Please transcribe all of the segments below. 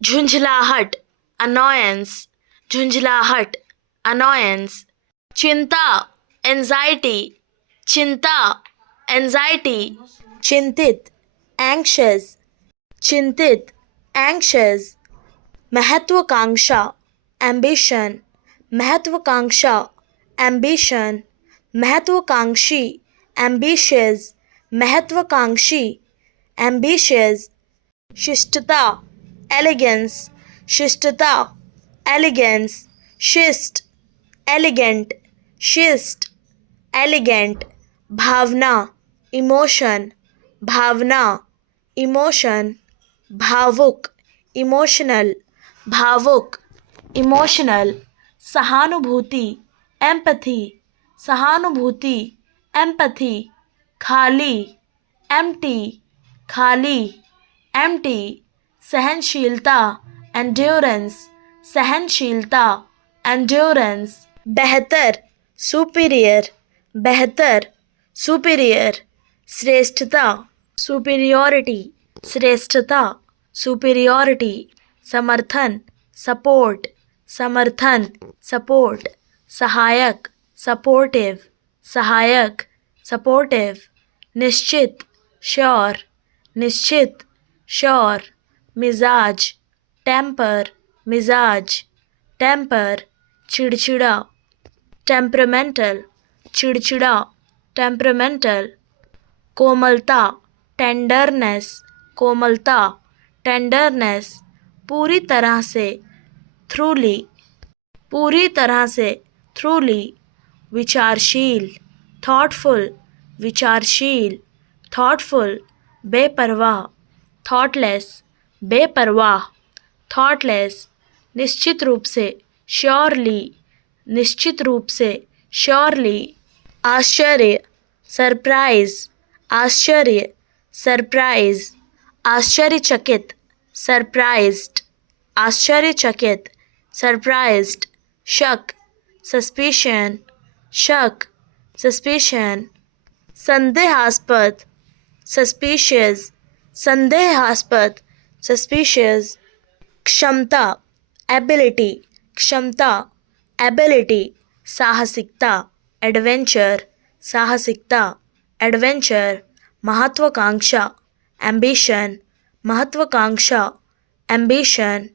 झुंझलाहट annoyance, झुंझलाहट annoyance, चिंता anxiety, चिंता anxiety, चिंतित anxious, चिंतित anxious, महत्वाकांक्षा ambition, महत्वाकांक्षा ambition, महत्वाकांक्षी ambitious, महत्वाकांक्षी ambitious, शिष्टता elegance, शिष्टता elegance, शिष्ट elegant, शिष्ट elegant, भावना emotion, भावना emotion, भावुक emotional, भावुक emotional, सहानुभूति empathy, सहानुभूति empathy, खाली empty, खाली empty, सहनशीलता endurance, सहनशीलता endurance, बेहतर superior, बेहतर superior, श्रेष्ठता superiority, श्रेष्ठता superiority, समर्थन support, समर्थन support, सहायक supportive, सहायक supportive, निश्चित sure, निश्चित sure, मिजाज temper, मिजाज temper, चिड़चिड़ा temperamental, चिड़चिड़ा temperamental, कोमलता tenderness, कोमलता tenderness, पूरी तरह से truly, पूरी तरह से truly, विचारशील thoughtful, विचारशील thoughtful, बेपरवाह thoughtless, बेपरवाह thoughtless, निश्चित रूप से surely, निश्चित रूप से surely, आश्चर्य सरप्राइज, आश्चर्य सरप्राइज, आश्चर्यचकित सरप्राइज्ड, आश्चर्यचकित सरप्राइज्ड, शक सस्पिशन, शक सस्पिशन, संदेहास्पद सस्पिशियस, संदेहास्पद सस्पिशियस, क्षमता एबिलिटी, क्षमता एबिलिटी, साहसिकता एडवेंचर, साहसिकता एडवेंचर, महत्वाकांक्षा एम्बिशन, महत्वाकांक्षा एम्बिशन,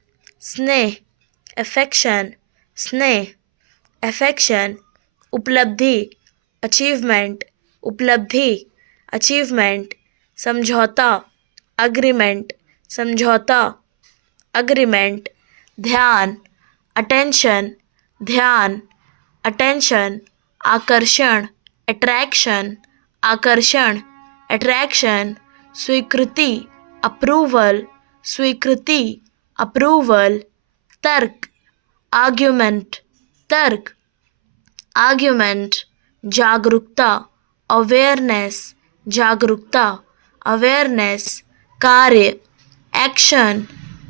स्नेह अफेक्शन, स्नेह अफेक्शन, उपलब्धि अचीवमेंट, उपलब्धि अचीवमेंट, समझौता अग्रीमेंट, समझौता अग्रीमेंट, ध्यान अटेंशन, ध्यान अटेंशन, आकर्षण अट्रैक्शन, आकर्षण अट्रैक्शन, स्वीकृति अप्रूवल, स्वीकृति अप्रूवल, तर्क आर्ग्यूमेंट, तर्क आर्ग्यूमेंट, जागरूकता अवेयरनेस, जागरूकता अवेयरनेस, कार्य एक्शन,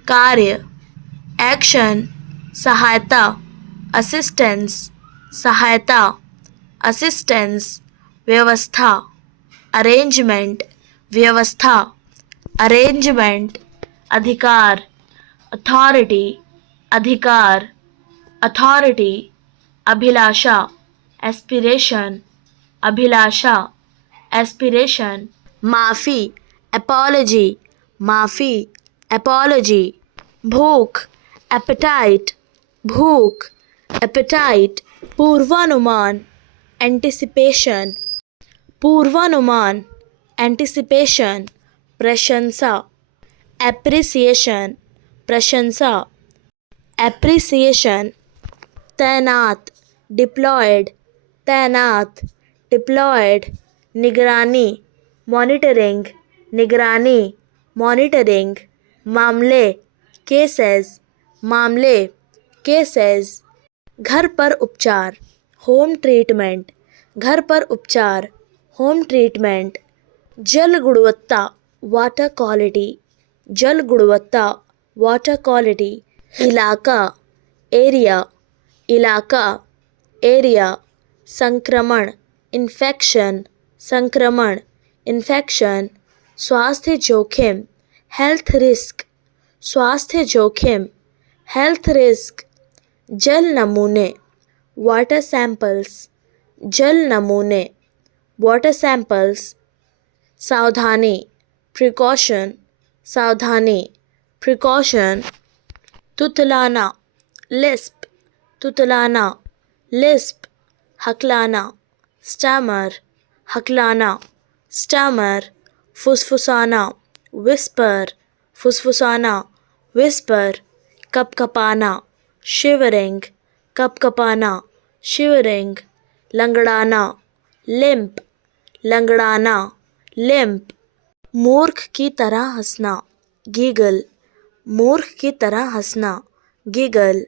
कार्य एक्शन, सहायता असिस्टेंस, सहायता असिस्टेंस, व्यवस्था अरेंजमेंट, व्यवस्था अरेंजमेंट, अधिकार अथॉरिटी, अधिकार अथॉरिटी, अभिलाषा एस्पिरेशन, अभिलाषा एस्पिरेशन, माफ़ी अपॉलजी, माफ़ी अपॉलजी, भूख एपेटाइट, भूख एपेटाइट, पूर्वानुमान एंटिसिपेशन, पूर्वानुमान एंटिसिपेशन, प्रशंसा एप्रिसिएशन, प्रशंसा एप्रिसिएशन, तैनात डिप्लॉयड, तैनात डिप्लॉयड, निगरानी मॉनिटरिंग, निगरानी मॉनिटरिंग, मामले केसेस, मामले केसेस, घर पर उपचार होम ट्रीटमेंट, घर पर उपचार होम ट्रीटमेंट, जल गुणवत्ता वाटर क्वालिटी, जल गुणवत्ता वाटर क्वालिटी, इलाका एरिया, इलाका एरिया, संक्रमण इन्फेक्शन, संक्रमण इन्फेक्शन, स्वास्थ्य जोखिम हेल्थ रिस्क, स्वास्थ्य जोखिम, हेल्थ रिस्क, जल नमूने, वाटर सैंपल्स, जल नमूने, वाटर सैंपल्स, सावधानी, प्रिकॉशन, सावधानी, प्रिकॉशन, तुतलाना, लिस्प, तुतलाना, लिस्प, हकलाना, स्टैमर, हकलाना, स्टैमर, फुसफुसाना, विस्पर, फुसफुसाना, विस्पर, कपकपाना, शिवरिंग, कपकपाना, शिवरिंग, लंगड़ाना, लिम्प, लंगड़ाना, लिम्प, मूर्ख की तरह हंसना, गीगल, मूर्ख की तरह हंसना, गीगल,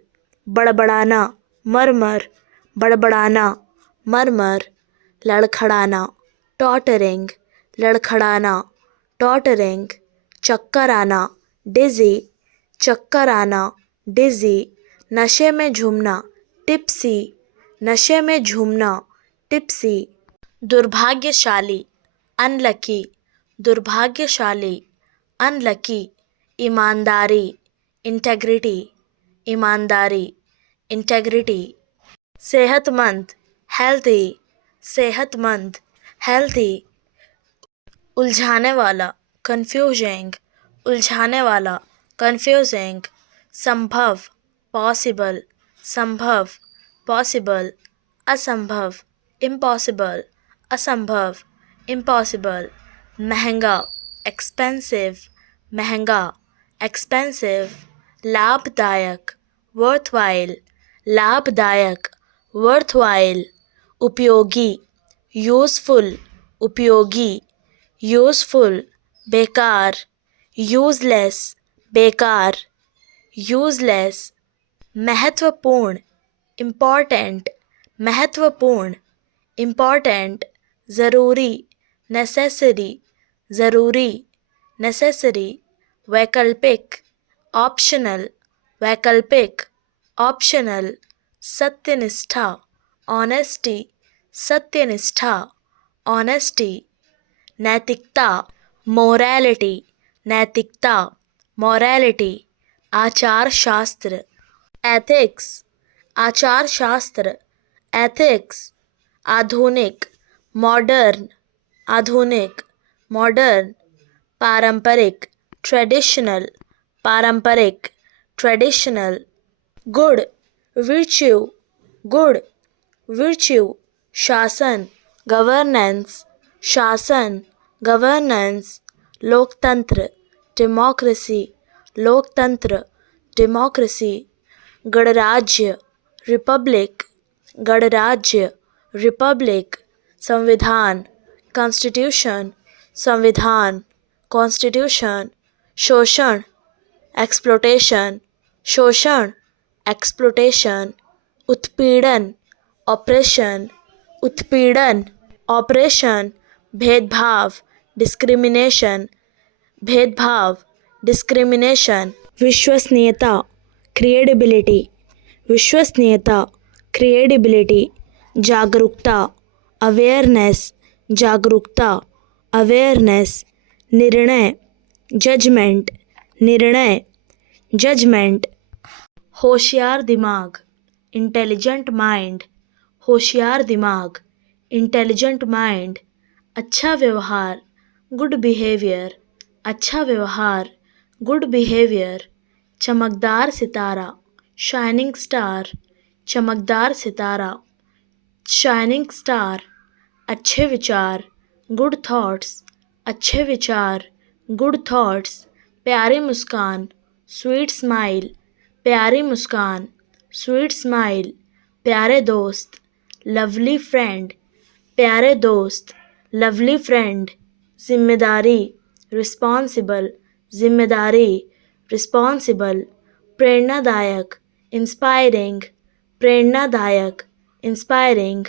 बड़बड़ाना, मरमर, बड़बड़ाना, मरमर, लड़खड़ाना, टॉटरिंग, लड़खड़ाना, टॉटरिंग, चक्कर आना, डिजी, चक्कर आना, डिजी, नशे में झूमना, टिप्सी, नशे में झूमना, टिप्सी, दुर्भाग्यशाली, अनलकी, दुर्भाग्यशाली, अनलकी, ईमानदारी, इंटेग्रिटी, ईमानदारी, इंटेग्रिटी, सेहतमंद, हेल्थी, सेहतमंद, हेल्थी, उलझाने वाला, कंफ्यूजिंग, उलझाने वाला, कंफ्यूजिंग, संभव, पॉसिबल, संभव, पॉसिबल, असंभव, इम्पॉसिबल, असंभव, इम्पॉसिबल, महंगा, एक्सपेंसिव, महंगा, एक्सपेंसिव, लाभदायक, वर्थवाइल, लाभदायक, वर्थवाइल, उपयोगी, यूजफुल, उपयोगी, यूजफुल, बेकार, यूजलेस, बेकार, यूजलेस, महत्वपूर्ण, इम्पॉर्टेंट, महत्वपूर्ण, इम्पॉर्टेंट, ज़रूरी, नेसेसरी, ज़रूरी, नेसेसरी, वैकल्पिक, ऑप्शनल, वैकल्पिक, ऑप्शनल, सत्यनिष्ठा, ऑनेस्टी, सत्यनिष्ठा, ऑनेस्टी, नैतिकता, मोरालिटी, नैतिकता, मोरालिटी, आचार शास्त्र, एथिक्स, आचार शास्त्र, एथिक्स, आधुनिक, मॉडर्न, आधुनिक, मॉडर्न, पारंपरिक, ट्रेडिशनल, पारंपरिक, ट्रेडिशनल, गुड, विर्च्यू, गुड, विर्च्यू, शासन, गवर्नेंस, शासन, गवर्नेंस, लोकतंत्र, डेमोक्रेसी, लोकतंत्र, डेमोक्रेसी, गणराज्य, रिपब्लिक, गणराज्य, रिपब्लिक, संविधान, कॉन्स्टिट्यूशन, संविधान, कॉन्स्टिट्यूशन, शोषण, एक्सप्लोटेशन, शोषण, एक्सप्लोटेशन, उत्पीड़न, ऑपरेशन, उत्पीड़न, ऑपरेशन, भेदभाव, डिस्क्रिमिनेशन, भेदभाव, डिस्क्रिमिनेशन, विश्वसनीयता, क्रेडिबिलिटी, विश्वसनीयता, क्रेडिबिलिटी, जागरूकता, अवेयरनेस, जागरूकता, अवेयरनेस, निर्णय, जजमेंट, निर्णय, जजमेंट, होशियार दिमाग, इंटेलिजेंट माइंड, होशियार दिमाग, इंटेलिजेंट माइंड, अच्छा व्यवहार, गुड बिहेवियर, अच्छा व्यवहार, गुड बिहेवियर, चमकदार सितारा, शाइनिंग स्टार, चमकदार सितारा, शाइनिंग स्टार, अच्छे विचार, गुड थॉट्स, अच्छे विचार, गुड थॉट्स, प्यारी मुस्कान, स्वीट स्माइल, प्यारी मुस्कान, स्वीट स्माइल, प्यारे दोस्त, लवली फ्रेंड, प्यारे दोस्त, लवली फ्रेंड, जिम्मेदारी, रिस्पॉन्सिबल, जिम्मेदारी, रिस्पॉन्सिबल, प्रेरणादायक, इंस्पायरिंग, प्रेरणादायक, इंस्पायरिंग,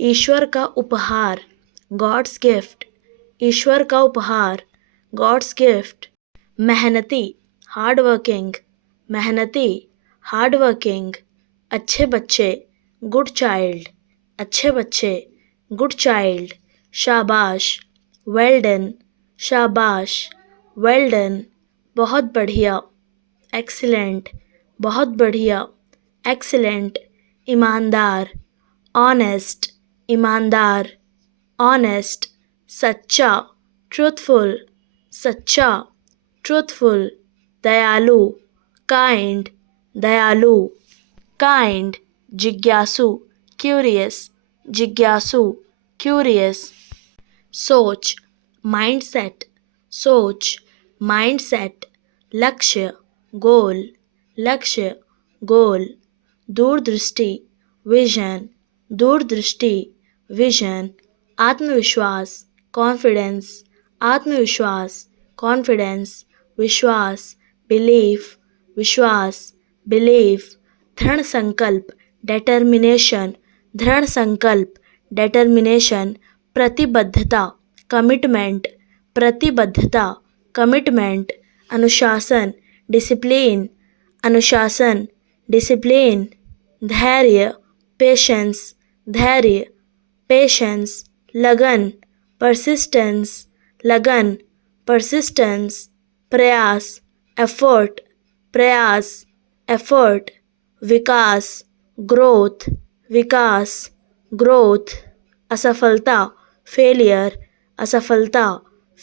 ईश्वर का उपहार, गॉड्स गिफ्ट, ईश्वर का उपहार, गॉड्स गिफ्ट, मेहनती, हार्ड वर्किंग, मेहनती, हार्ड वर्किंग, अच्छे बच्चे, गुड चाइल्ड, अच्छे बच्चे, गुड चाइल्ड, शाबाश, वेल डन, शाबाश, वेल डन, बहुत बढ़िया, excellent, बहुत बढ़िया, excellent, ईमानदार, honest, ईमानदार, honest, सच्चा, truthful, सच्चा, truthful, दयालु, kind, दयालु, kind, जिज्ञासु, curious, जिज्ञासु, curious, सोच, mindset, सोच, mindset, लक्ष्य, गोल, लक्ष्य, गोल, दूरदृष्टि, विजन, दूरदृष्टि, विजन, आत्मविश्वास, कॉन्फिडेंस, आत्मविश्वास, कॉन्फिडेंस, विश्वास, बिलीफ, विश्वास, बिलीफ, दृढ़ संकल्प, डेटर्मिनेशन, दृढ़ संकल्प, डेटर्मिनेशन, प्रतिबद्धता, कमिटमेंट, प्रतिबद्धता, कमिटमेंट, अनुशासन, डिसिप्लिन, अनुशासन, डिसिप्लिन, धैर्य, पेशेंस, धैर्य, पेशेंस, लगन, परसिस्टेंस, लगन, परसिस्टेंस, प्रयास, एफर्ट, प्रयास, एफर्ट, विकास, ग्रोथ, विकास, ग्रोथ, असफलता, फेलियर, असफलता,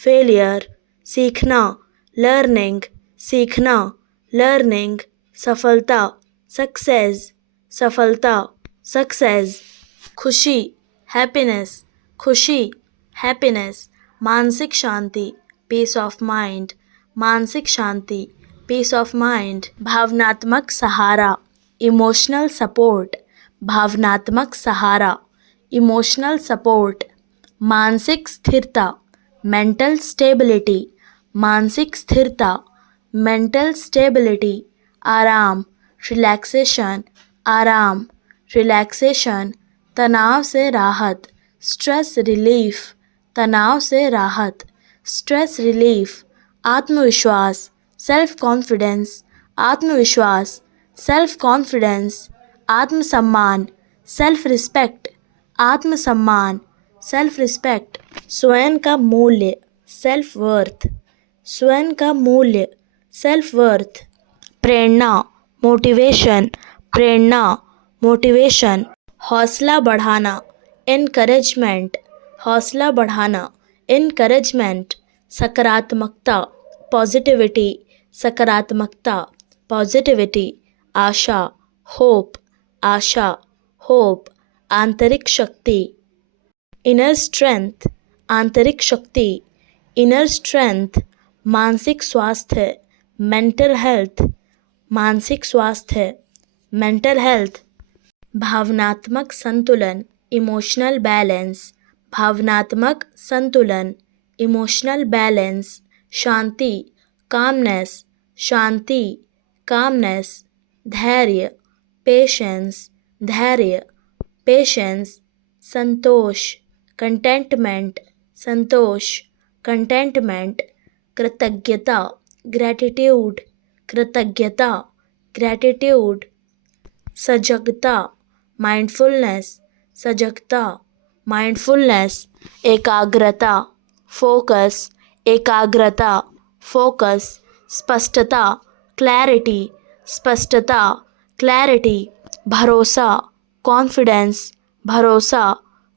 फेलियर, सीखना, लर्निंग, सीखना, लर्निंग, सफलता, सक्सेस, सफलता, सक्सेस, खुशी, हैप्पीनेस, खुशी, हैप्पीनेस, मानसिक शांति, पीस ऑफ माइंड, मानसिक शांति, पीस ऑफ माइंड, भावनात्मक सहारा, इमोशनल सपोर्ट, भावनात्मक सहारा, इमोशनल सपोर्ट, मानसिक स्थिरता, मेंटल स्टेबिलिटी, मानसिक स्थिरता, मेंटल स्टेबिलिटी, आराम, रिलैक्सेशन, आराम, रिलैक्सेशन, तनाव से राहत, स्ट्रेस रिलीफ, तनाव से राहत, स्ट्रेस रिलीफ, आत्मविश्वास, सेल्फ कॉन्फिडेंस, आत्मविश्वास, सेल्फ कॉन्फिडेंस, आत्मसम्मान, सेल्फ रिस्पेक्ट, आत्मसम्मान, सेल्फ रिस्पेक्ट, स्वयं का मूल्य, सेल्फ वर्थ, स्वयं का मूल्य, सेल्फ वर्थ, प्रेरणा, मोटिवेशन, प्रेरणा, मोटिवेशन, हौसला बढ़ाना, एनकरेजमेंट, हौसला बढ़ाना, एनकरेजमेंट, सकारात्मकता, पॉजिटिविटी, सकारात्मकता, पॉजिटिविटी, आशा, होप, आशा, होप, आंतरिक शक्ति, इनर स्ट्रेंथ, आंतरिक शक्ति, इनर स्ट्रेंथ, मानसिक स्वास्थ्य, मेंटल हेल्थ, मानसिक स्वास्थ्य, मेंटल हेल्थ, भावनात्मक संतुलन, इमोशनल बैलेंस, भावनात्मक संतुलन, इमोशनल बैलेंस, शांति, कामनेस, शांति, कामनेस, धैर्य, पेशेंस, धैर्य, पेशेंस, संतोष, कंटेंटमेंट, संतोष, कंटेंटमेंट, कृतज्ञता, ग्रैटिट्यूड, कृतज्ञता, ग्रैटिट्यूड, सजगता, माइंडफुलनेस, सजगता, माइंडफुलनेस, एकाग्रता, फोकस, एकाग्रता, फोकस, स्पष्टता, क्लैरिटी, स्पष्टता, क्लैरिटी, भरोसा, कॉन्फिडेंस, भरोसा,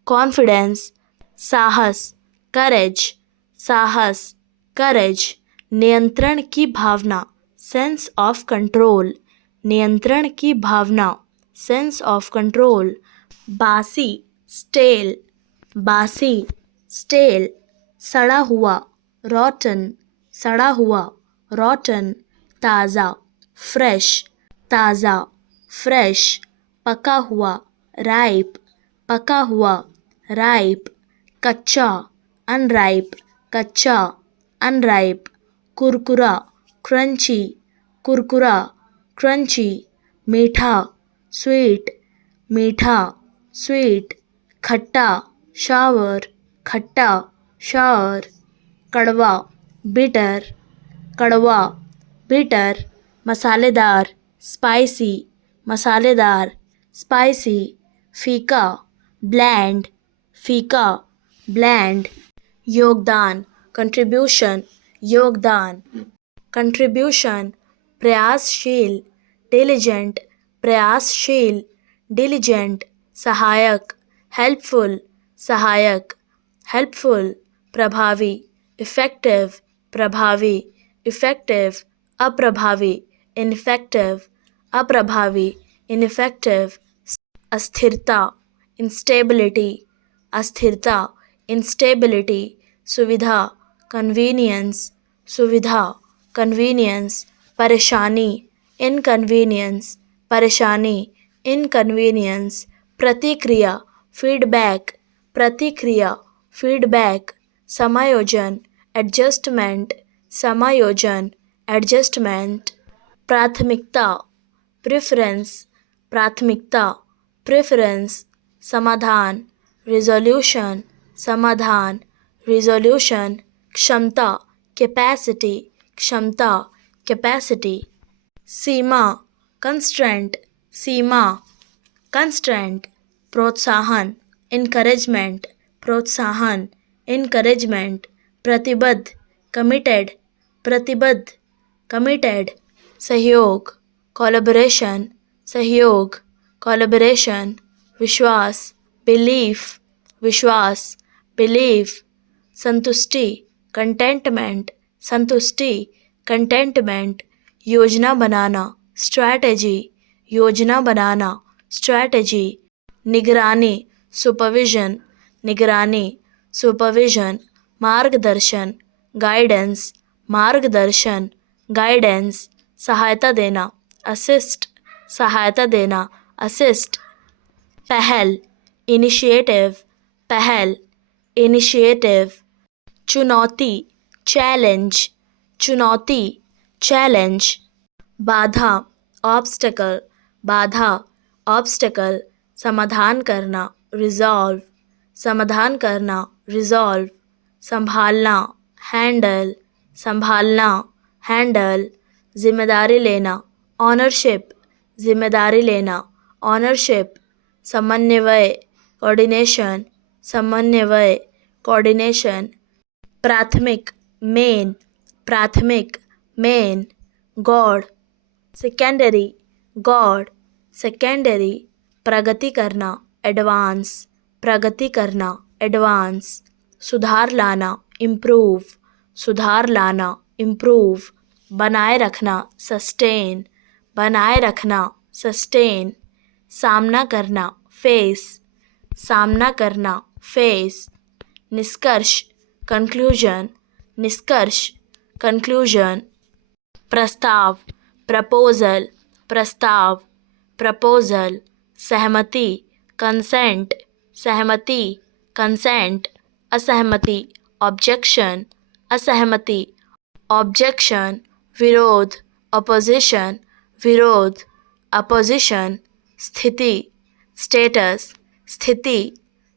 कॉन्फिडेंस, साहस, करेज, साहस, करेज, नियंत्रण की भावना, सेंस ऑफ कंट्रोल, नियंत्रण की भावना, सेंस ऑफ कंट्रोल, बासी, स्टेल, बासी, स्टेल, सड़ा हुआ, रॉटन, सड़ा हुआ, रॉटन, ताज़ा, फ्रेश, ताज़ा, फ्रेश, पका हुआ, राइप, पका हुआ, राइप, कच्चा, अनराइप, कच्चा, अनराइप, कुरकुरा, क्रंची, कुरकुरा, क्रंची, मीठा, स्वीट, मीठा, स्वीट, खट्टा, शावर, खट्टा, शावर, कड़वा, बिटर, कड़वा, बिटर, मसालेदार, स्पाइसी, मसालेदार, स्पाइसी, फीका, ब्लैंड, फीका, ब्लैंड, योगदान, कंट्रीब्यूशन, योगदान, कंट्रीब्यूशन, प्रयासशील, diligent, प्रयासशील, diligent, सहायक, helpful, सहायक, helpful, प्रभावी, effective, प्रभावी, effective, अप्रभावी, ineffective, अप्रभावी, ineffective, अस्थिरता, instability, अस्थिरता, instability, सुविधा, convenience, सुविधा, convenience, परेशानी, inconvenience, परेशानी, inconvenience, प्रतिक्रिया, feedback, प्रतिक्रिया, feedback, समायोजन, adjustment, समायोजन, adjustment, प्राथमिकता, प्रेफरेंस, प्राथमिकता, प्रेफरेंस, समाधान, रिजोल्यूशन, समाधान, रिजोल्यूशन, क्षमता, कैपेसिटी, क्षमता, कैपेसिटी, सीमा, कंस्ट्रेंट, सीमा, कंस्ट्रेंट, प्रोत्साहन, इनकरेजमेंट, प्रोत्साहन, इनकरेजमेंट, प्रतिबद्ध, कमिटेड, प्रतिबद्ध, कमिटेड, सहयोग, कोलैबोरेशन, सहयोग, कोलैबोरेशन, विश्वास, बिलीफ, विश्वास, बिलीफ, संतुष्टि, कंटेंटमेंट, संतुष्टि, कंटेंटमेंट, योजना बनाना, स्ट्रैटेजी, योजना बनाना, स्ट्रैटेजी, निगरानी, सुपरविजन, निगरानी, सुपरविजन, मार्गदर्शन, गाइडेंस, मार्गदर्शन, गाइडेंस, सहायता देना, असिस्ट, सहायता देना, असिस्ट, पहल, इनिशिएटिव, पहल, इनिशिएटिव, चुनौती, चैलेंज, चुनौती, चैलेंज, बाधा, ऑब्स्टेकल, बाधा, ऑब्स्टेकल, समाधान करना, रिजॉल्व, समाधान करना, रिजॉल्व, संभालना, हैंडल, संभालना, हैंडल, जिम्मेदारी लेना, ऑनरशिप, जिम्मेदारी लेना, ऑनरशिप, समन्वय, कोऑर्डिनेशन, समन्वय, कोऑर्डिनेशन, प्राथमिक, मेन, प्राथमिक, मेन, गॉड, सेकेंडरी, गॉड, सेकेंडरी, प्रगति करना, एडवांस, प्रगति करना, एडवांस, सुधार लाना, इम्प्रूव, सुधार लाना, इम्प्रूव, बनाए रखना, सस्टेन, बनाए रखना, सस्टेन, सामना करना, फेस, सामना करना, फेस, निष्कर्ष, कंक्लूजन, निष्कर्ष, कंक्लूजन, प्रस्ताव, प्रपोजल, प्रस्ताव, प्रपोजल, सहमति, कंसेंट, सहमति, कंसेंट, असहमति, ऑब्जेक्शन, असहमति, ऑब्जेक्शन, विरोध, अपोजिशन, विरोध, अपोजिशन, स्थिति, स्टेटस, स्थिति,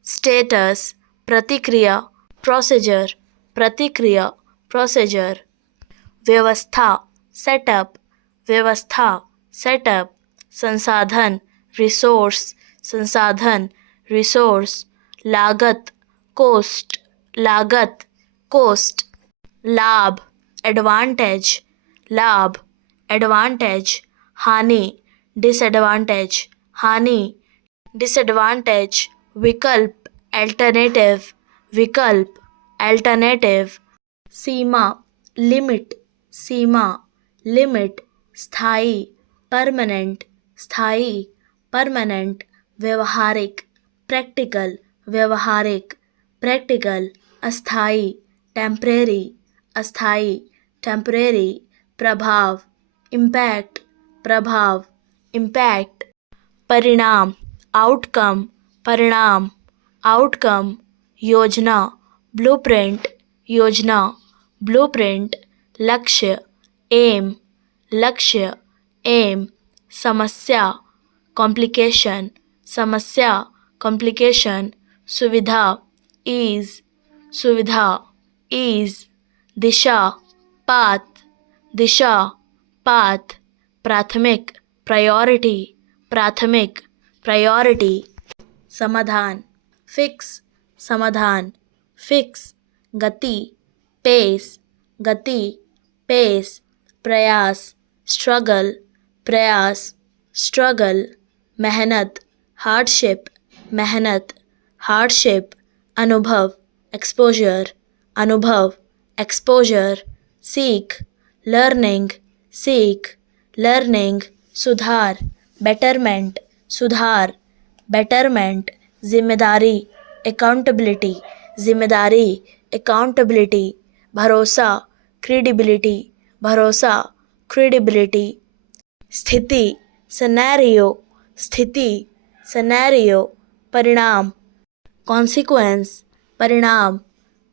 स्टेटस, प्रतिक्रिया, प्रोसीजर, प्रतिक्रिया, प्रोसीजर, व्यवस्था, सेटअप, व्यवस्था, सेटअप, संसाधन, रिसोर्स, संसाधन, रिसोर्स, लागत, कोस्ट, लागत, कोस्ट, लाभ, एडवांटेज, लाभ, एडवांटेज, हानि, डिसएडवांटेज, हानि, डिसएडवांटेज, विकल्प, अल्टरनेटिव, विकल्प, अल्टरनेटिव, सीमा, लिमिट, सीमा, लिमिट, स्थायी, परमानेंट, स्थायी, परमानेंट, व्यवहारिक, प्रैक्टिकल, व्यवहारिक, प्रैक्टिकल, अस्थायी, टेम्परेरी, अस्थायी, टेम्परेरी, प्रभाव, इम्पैक्ट, प्रभाव, इम्पैक्ट, परिणाम, आउटकम, परिणाम, आउटकम, योजना, ब्लूप्रिंट, योजना, ब्लूप्रिंट, लक्ष्य, एम, लक्ष्य, एम, समस्या, कॉम्प्लिकेशन, समस्या, कॉम्प्लिकेशन, सुविधा, ईज, सुविधा, ईज, दिशा, पाथ, दिशा, पाथ, प्राथमिक, प्रायोरिटी, प्राथमिक, प्रायोरिटी, समाधान, फिक्स, समाधान, फिक्स, गति, पेस, गति, पेस, प्रयास, स्ट्रगल, प्रयास, स्ट्रगल, मेहनत, हार्डशिप, मेहनत, हार्डशिप, अनुभव, एक्सपोजर, अनुभव, एक्सपोजर, सीख, लर्निंग, सीख, लर्निंग, सुधार, बेटरमेंट, सुधार, बेटरमेंट, जिम्मेदारी, अकाउंटेबिलिटी, जिम्मेदारी, अकाउंटेबिलिटी, भरोसा, क्रेडिबिलिटी, भरोसा, क्रेडिबिलिटी, स्थिति, सिनेरियो, स्थिति, सिनेरियो, परिणाम, कॉन्सिक्वेंस, परिणाम,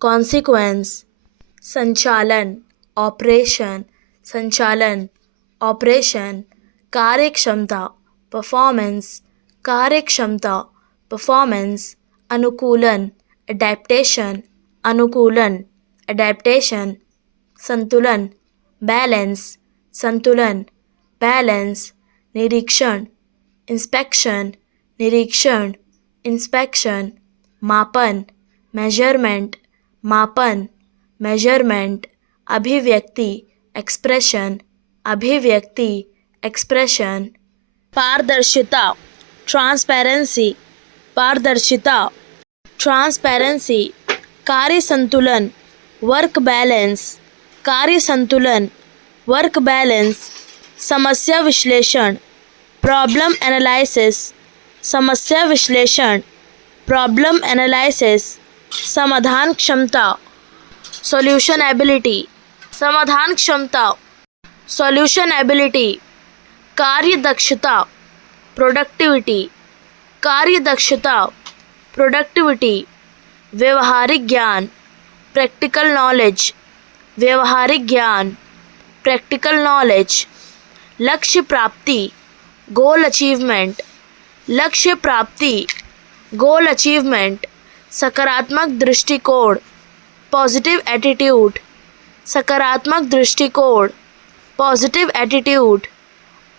कॉन्सिक्वेंस, संचालन, ऑपरेशन, संचालन, ऑपरेशन, कार्यक्षमता, परफॉर्मेंस, कार्यक्षमता, परफॉर्मेंस, अनुकूलन, एडेप्टेशन, अनुकूलन, एडेप्टेशन, संतुलन, बैलेंस, संतुलन, बैलेंस, निरीक्षण, इंस्पेक्शन, निरीक्षण, इंस्पेक्शन, मापन, मेजरमेंट, मापन, मेजरमेंट, अभिव्यक्ति, एक्सप्रेशन, अभिव्यक्ति, एक्सप्रेशन, पारदर्शिता, ट्रांसपेरेंसी, पारदर्शिता, ट्रांसपेरेंसी, कार्य संतुलन, वर्क बैलेंस, कार्य संतुलन, वर्क बैलेंस, समस्या विश्लेषण, प्रॉब्लम एनालिसिस, समस्या विश्लेषण, प्रॉब्लम एनालिसिस, समाधान क्षमता, सॉल्यूशन एबिलिटी, समाधान क्षमता, सॉल्यूशन एबिलिटी, कार्य दक्षता, प्रोडक्टिविटी, कार्य दक्षता, प्रोडक्टिविटी, व्यवहारिक ज्ञान, प्रैक्टिकल नॉलेज, व्यवहारिक ज्ञान, प्रैक्टिकल नॉलेज, लक्ष्य प्राप्ति, गोल अचीवमेंट, लक्ष्य प्राप्ति, गोल अचीवमेंट, सकारात्मक दृष्टिकोण, पॉजिटिव एटीट्यूड, सकारात्मक दृष्टिकोण, पॉजिटिव एटीट्यूड,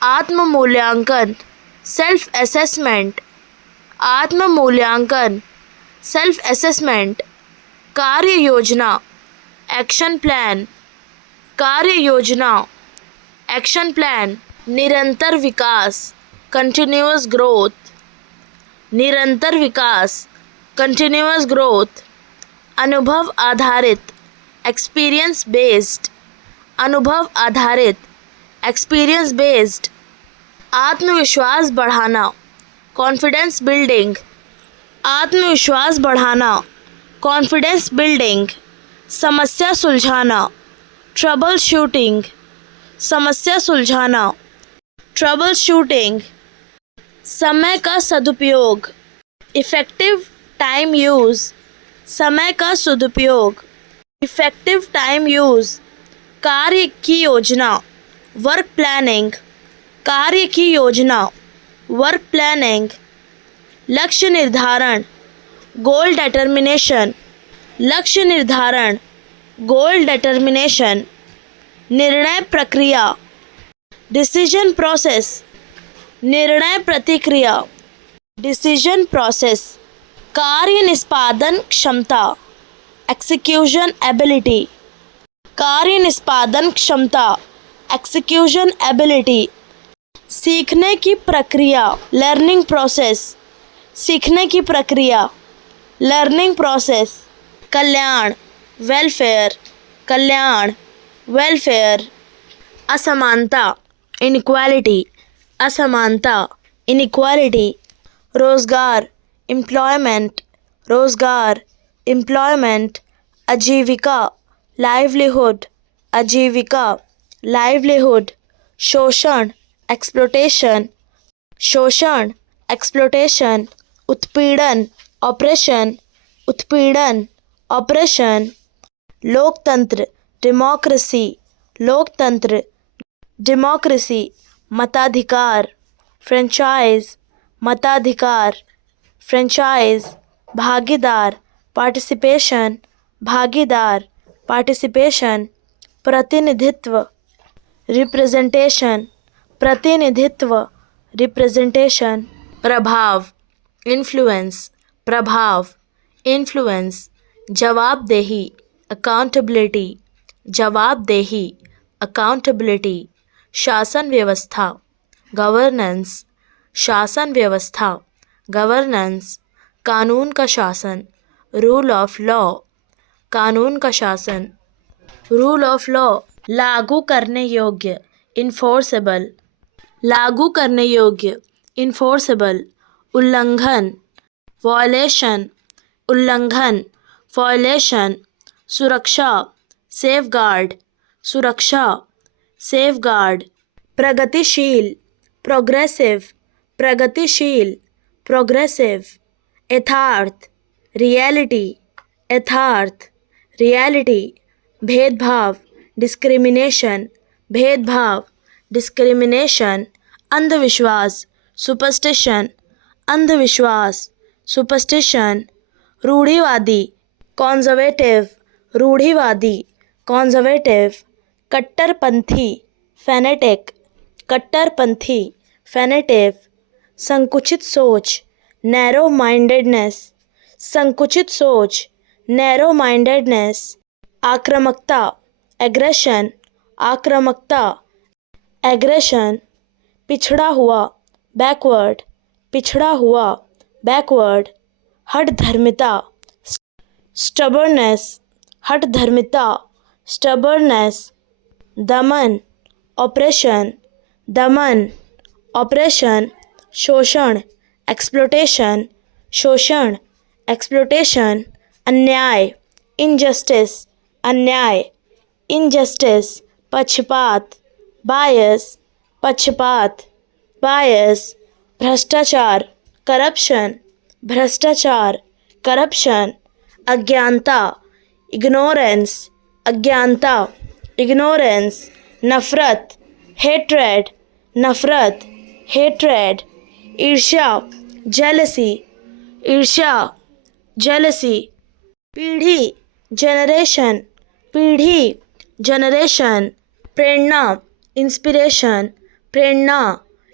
आत्म मूल्यांकन, सेल्फ असेसमेंट, आत्म मूल्यांकन, सेल्फ असेसमेंट, कार्य योजना, एक्शन प्लान, कार्य योजना, एक्शन प्लान, निरंतर विकास, कंटिन्यूअस ग्रोथ, निरंतर विकास, कंटिन्यूअस ग्रोथ, अनुभव आधारित, एक्सपीरियंस बेस्ड, अनुभव आधारित, एक्सपीरियंस बेस्ड, आत्मविश्वास बढ़ाना, कॉन्फिडेंस बिल्डिंग, आत्मविश्वास बढ़ाना, कॉन्फिडेंस बिल्डिंग, समस्या सुलझाना, ट्रबल शूटिंग, समस्या सुलझाना, ट्रबल शूटिंग, समय का सदुपयोग, इफ़ेक्टिव टाइम यूज़, समय का सदुपयोग, इफ़ेक्टिव टाइम यूज़, कार्य की योजना, वर्क प्लानिंग, कार्य की योजना, वर्क प्लानिंग, लक्ष्य निर्धारण, गोल डिटर्मिनेशन, लक्ष्य निर्धारण, गोल डिटर्मिनेशन, निर्णय प्रक्रिया, डिसीजन प्रोसेस, निर्णय प्रतिक्रिया, डिसीजन प्रोसेस, कार्य निष्पादन क्षमता, एक्सिक्यूशन एबिलिटी, कार्य निष्पादन क्षमता, एक्सिक्यूशन एबिलिटी, सीखने की प्रक्रिया, लर्निंग प्रोसेस, सीखने की प्रक्रिया, लर्निंग प्रोसेस, कल्याण, वेलफेयर, कल्याण, वेलफेयर, असमानता, इनइक्वालिटी, असमानता, इनइक्वालिटी, रोजगार, एम्प्लॉयमेंट, रोजगार, एम्प्लॉयमेंट, आजीविका, लाइवलीहुड, आजीविका, लाइवलीहुड, शोषण, एक्सप्लोटेशन, शोषण, एक्सप्लोटेशन, उत्पीड़न, ऑपरेशन, उत्पीड़न, ऑपरेशन, लोकतंत्र, डेमोक्रेसी, लोकतंत्र, डेमोक्रेसी, मताधिकार, फ्रेंचाइज, मताधिकार, फ्रेंचाइज, भागीदार, पार्टिसिपेशन, भागीदार, पार्टिसिपेशन, प्रतिनिधित्व, रिप्रेजेंटेशन, प्रतिनिधित्व, रिप्रेजेंटेशन, प्रभाव, इन्फ्लुएंस, प्रभाव, इन्फ्लुएंस, जवाबदेही, अकाउंटेबिलिटी, जवाबदेही, अकाउंटेबिलिटी, शासन व्यवस्था, गवर्नेंस, शासन व्यवस्था, गवर्नेंस, कानून का शासन, रूल ऑफ लॉ, कानून का शासन, रूल ऑफ लॉ, लागू करने योग्य, इन्फोर्सेबल, लागू करने योग्य, इन्फोर्सेबल, उल्लंघन, वॉयलेशन, उल्लंघन, वॉयलेशन, सुरक्षा, सेफगार्ड, सुरक्षा, सेफगार्ड, प्रगतिशील, प्रोग्रेसिव, प्रगतिशील, प्रोग्रेसिव, यथार्थ, रियलिटी, यथार्थ, रियलिटी, भेदभाव, डिस्क्रिमिनेशन, भेदभाव, डिस्क्रिमिनेशन, अंधविश्वास, सुपरस्टिशन, अंधविश्वास, सुपरस्टिशन, रूढ़िवादी, कॉन्जर्वेटिव, रूढ़िवादी, कॉन्जर्वेटिव, कट्टरपंथी, फैनेटिक, कट्टरपंथी, फैनेटिव, संकुचित सोच, नैरो माइंडेडनेस, संकुचित सोच, नैरो माइंडेडनेस, आक्रामकता, एग्रेशन, आक्रामकता, एग्रेशन, पिछड़ा हुआ, बैकवर्ड, पिछड़ा हुआ, बैकवर्ड, हठधर्मिता, स्टबर्नेस, हठधर्मिता, स्टबर्नेस, दमन, ऑपरेशन, दमन, ऑपरेशन, शोषण, एक्सप्लोटेशन, शोषण, एक्सप्लोटेशन, अन्याय, इनजस्टिस, अन्याय, इनजस्टिस, पक्षपात, बायस, पक्षपात, बायस, भ्रष्टाचार, करप्शन, भ्रष्टाचार, करप्शन, अज्ञानता, इग्नोरेंस, अज्ञानता, इग्नोरेंस, नफरत, हेट्रेड, नफरत, हेट्रेड, ईर्ष्या, जेलसी, ईर्ष्या, जेलसी, पीढ़ी, जनरेशन, पीढ़ी, जनरेशन, प्रेरणा, इंस्पिरेशन, प्रेरणा,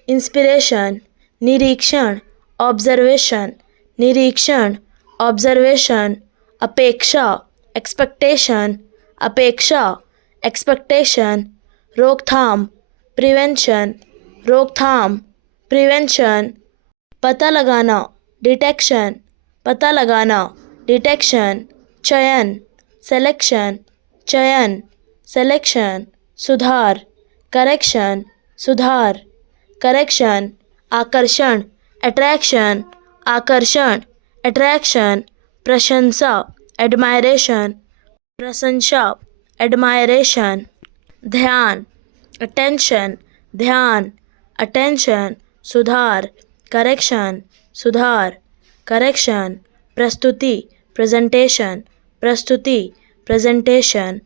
इंस्पिरेशन, निरीक्षण, ऑब्जर्वेशन, निरीक्षण, ऑब्जर्वेशन, अपेक्षा, एक्सपेक्टेशन, अपेक्षा, एक्सपेक्टेशन, रोकथाम, प्रिवेंशन, रोकथाम, प्रिवेंशन, पता लगाना, डिटेक्शन, पता लगाना, डिटेक्शन, चयन, सेलेक्शन, चयन, सेलेक्शन, सुधार, करेक्शन, सुधार, करेक्शन, आकर्षण, अट्रैक्शन, आकर्षण, अट्रैक्शन, प्रशंसा, एडमायरेशन, प्रशंसा, एडमायरेशन, ध्यान, अटेंशन, ध्यान, अटेंशन, सुधार, करेक्शन, सुधार, करेक्शन, प्रस्तुति, प्रेजेंटेशन, प्रस्तुति, प्रेजेंटेशन,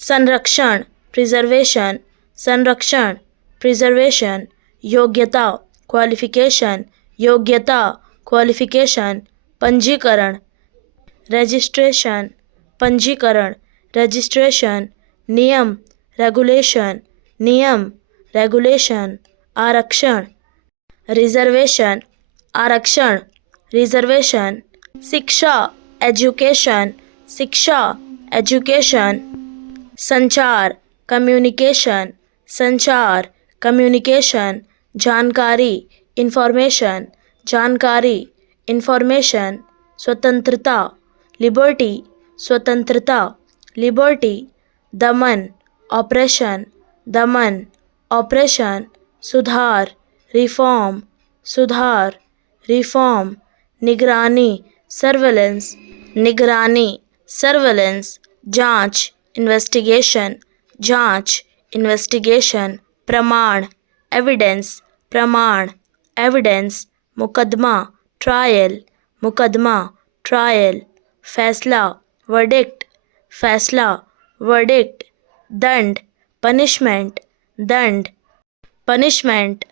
संरक्षण, प्रिजर्वेशन, संरक्षण, प्रिजर्वेशन, योग्यता, क्वालिफिकेशन, योग्यता, क्वालिफिकेशन, पंजीकरण, रजिस्ट्रेशन, पंजीकरण, रजिस्ट्रेशन, नियम, रेगुलेशन, नियम, रेगुलेशन, आरक्षण, रिजर्वेशन, आरक्षण, रिजर्वेशन, शिक्षा, एजुकेशन, शिक्षा, एजुकेशन, संचार, कम्युनिकेशन, संचार, कम्युनिकेशन, जानकारी, इंफॉर्मेशन, जानकारी, इंफॉर्मेशन, स्वतंत्रता, लिबर्टी, स्वतंत्रता, लिबर्टी, दमन, ऑपरेशन, दमन, ऑपरेशन, सुधार, रिफॉर्म, सुधार, रिफॉर्म, निगरानी, सर्वेलेंस, निगरानी, सर्वेलेंस, जांच, इन्वेस्टिगेशन, जांच, इन्वेस्टिगेशन, प्रमाण, एविडेंस, प्रमाण, एविडेंस, मुकदमा, ट्रायल, मुकदमा, ट्रायल, फैसला, वर्डिक्ट, फैसला, वर्डिक्ट, दंड, पनिशमेंट, दंड, पनिशमेंट,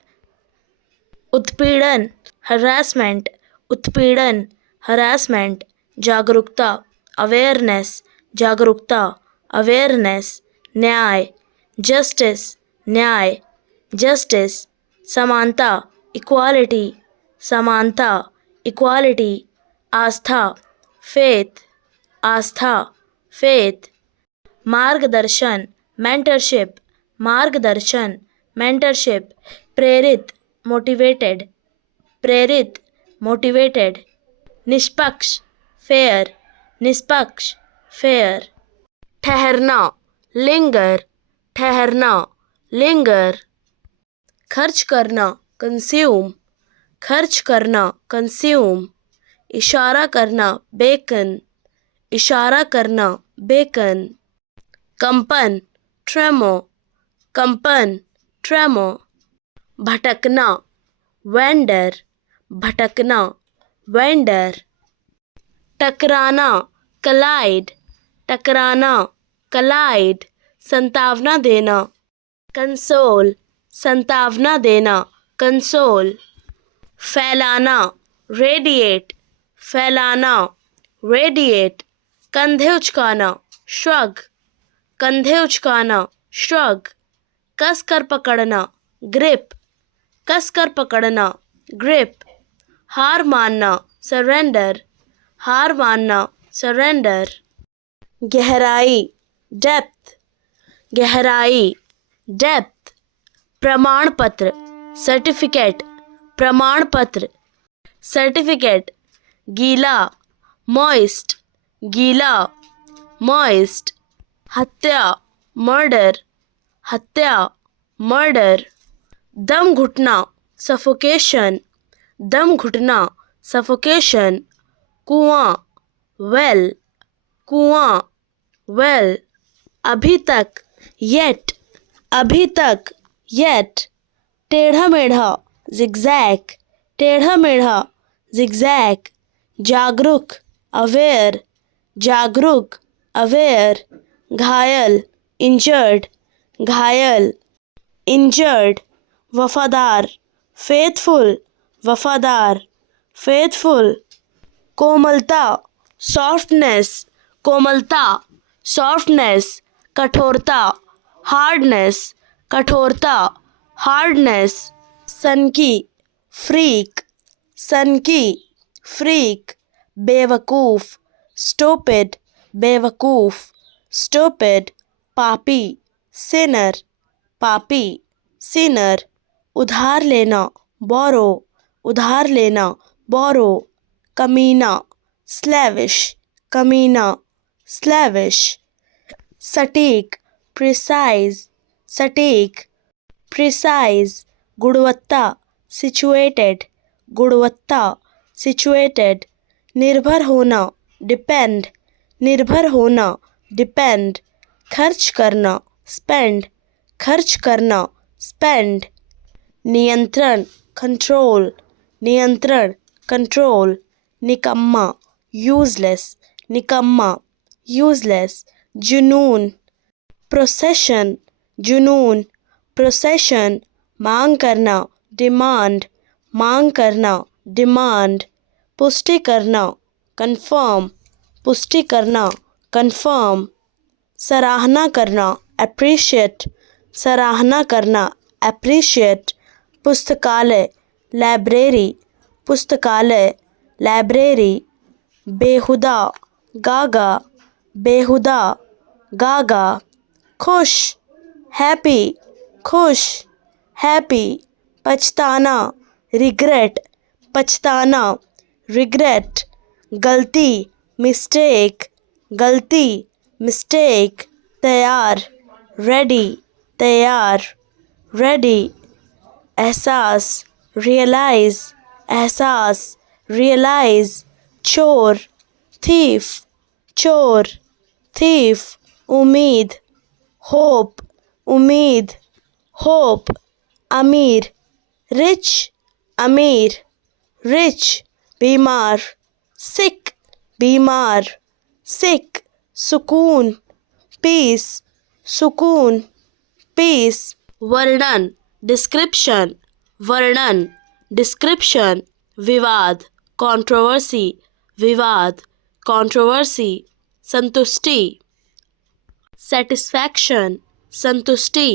उत्पीड़न, हरासमेंट, उत्पीड़न, हरासमेंट, जागरूकता, अवेयरनेस, जागरूकता, अवेयरनेस, न्याय, जस्टिस, न्याय, जस्टिस, समानता, इक्वालिटी, समानता, इक्वालिटी, आस्था, फेथ, आस्था, फेथ, मार्गदर्शन, मेंटरशिप, मार्गदर्शन, mentorship, प्रेरित motivated, प्रेरित motivated, निष्पक्ष fair, निष्पक्ष fair, ठहरना linger, ठहरना linger, खर्च करना consume, खर्च करना consume, इशारा करना बेकन, इशारा करना बेकन, कंपन ट्रेमो, कंपन ट्रेमो, भटकना वेंडर, भटकना वेंडर, टकराना कलाइड, टकराना कलाइड, संतावना देना कंसोल, संतावना देना कंसोल, फैलाना रेडिएट, फैलाना रेडिएट, कंधे उचकाना श्रग, कंधे उचकाना श्रग, कसकर पकड़ना ग्रिप, कसकर पकड़ना ग्रिप, हार मानना सरेंडर, हार मानना सरेंडर, गहराई डेप्थ, गहराई डेप्थ, प्रमाण पत्र सर्टिफिकेट, प्रमाण पत्र सर्टिफिकेट, गीला मॉइस्ट, गीला मॉइस्ट, हत्या मर्डर, हत्या मर्डर, दम घुटना सफोकेशन, दम घुटना सफोकेशन, कुआं वेल, कुआं वेल, अभी तक येट, अभी तक येट, टेढ़ा मेढ़ा zigzag, टेढ़ा मेढ़ा zigzag, जागरूक अवेयर, जागरूक अवेयर, घायल इंजर्ड, घायल इंजर्ड, वफादार फेथफुल, वफादार फेथफुल, कोमलता सॉफ्टनेस, कोमलता सॉफ्टनेस, कठोरता हार्डनेस, कठोरता हार्डनेस, सनकी फ्रीक, सनकी फ्रीक, बेवकूफ स्टूपिड, बेवकूफ स्टूपिड, पापी सिनर, पापी सिनर, उधार लेना बोरो, उधार लेना बोरो, कमीना स्लैविश, कमीना स्लैविश, सटीक प्रिसाइज, सटीक प्रिसाइज, गुणवत्ता सिचुएटेड, गुणवत्ता सिचुएटेड, निर्भर होना डिपेंड, निर्भर होना डिपेंड, खर्च करना स्पेंड, खर्च करना स्पेंड, नियंत्रण कंट्रोल, नियंत्रण कंट्रोल, निकम्मा यूजलेस, निकम्मा यूजलेस, जुनून प्रोसेशन, जुनून प्रोसेशन, मांग करना डिमांड, मांग करना डिमांड, पुष्टि करना कंफर्म, पुष्टि करना कंफर्म, सराहना करना अप्रिशिएट, सराहना करना अप्रिशिएट, पुस्तकालय लाइब्रेरी, पुस्तकालय लाइब्रेरी, बेहुदा गागा, बेहुदा गागा, खुश हैप्पी, खुश हैप्पी, पछताना रिग्रेट, पछताना रिग्रेट, गलती मिस्टेक, गलती मिस्टेक, तैयार रेडी, तैयार रेडी, एहसास रियलाइज, एहसास रियलाइज, चोर थीफ, चोर थीफ, उम्मीद होप, उम्मीद होप, अमीर रिच, अमीर रिच, बीमार सिक, बीमार सिक, सुकून पीस, सुकून पीस, वर्णन डिस्क्रिप्शन, वर्णन डिस्क्रिप्शन, विवाद कंट्रोवर्सी, विवाद कंट्रोवर्सी, संतुष्टि सेटिस्फैक्शन, संतुष्टि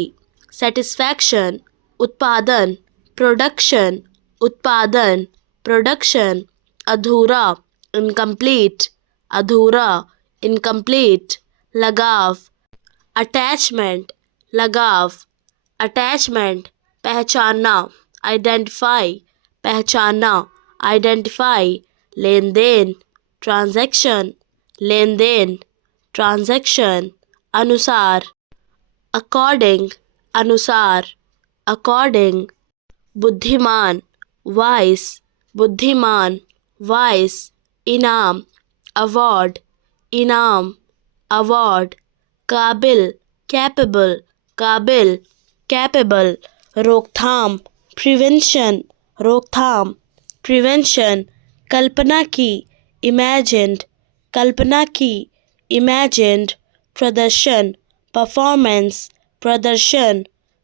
सेटिस्फैक्शन, उत्पादन प्रोडक्शन, उत्पादन प्रोडक्शन, अधूरा इनकम्प्लीट, अधूरा इनकम्प्लीट, लगाव अटैचमेंट, लगाव अटैचमेंट पहचानना, आइडेंटिफाई पहचानना, आइडेंटिफाई, लेन देन, ट्रांजैक्शन, लेन देन, ट्रांजैक्शन, अनुसार, अकॉर्डिंग, अनुसार, अकॉर्डिंग, बुद्धिमान, वाइस, बुद्धिमान, वाइस, इनाम, अवार्ड, इनाम, अवार्ड, काबिल, कैपेबल, काबिल, कैपेबल, रोकथाम, प्रिवेंशन, रोकथाम, प्रिवेंशन, कल्पना की, इमेजिन्ड, कल्पना की, इमेजिन्ड, प्रदर्शन, परफॉर्मेंस, प्रदर्शन,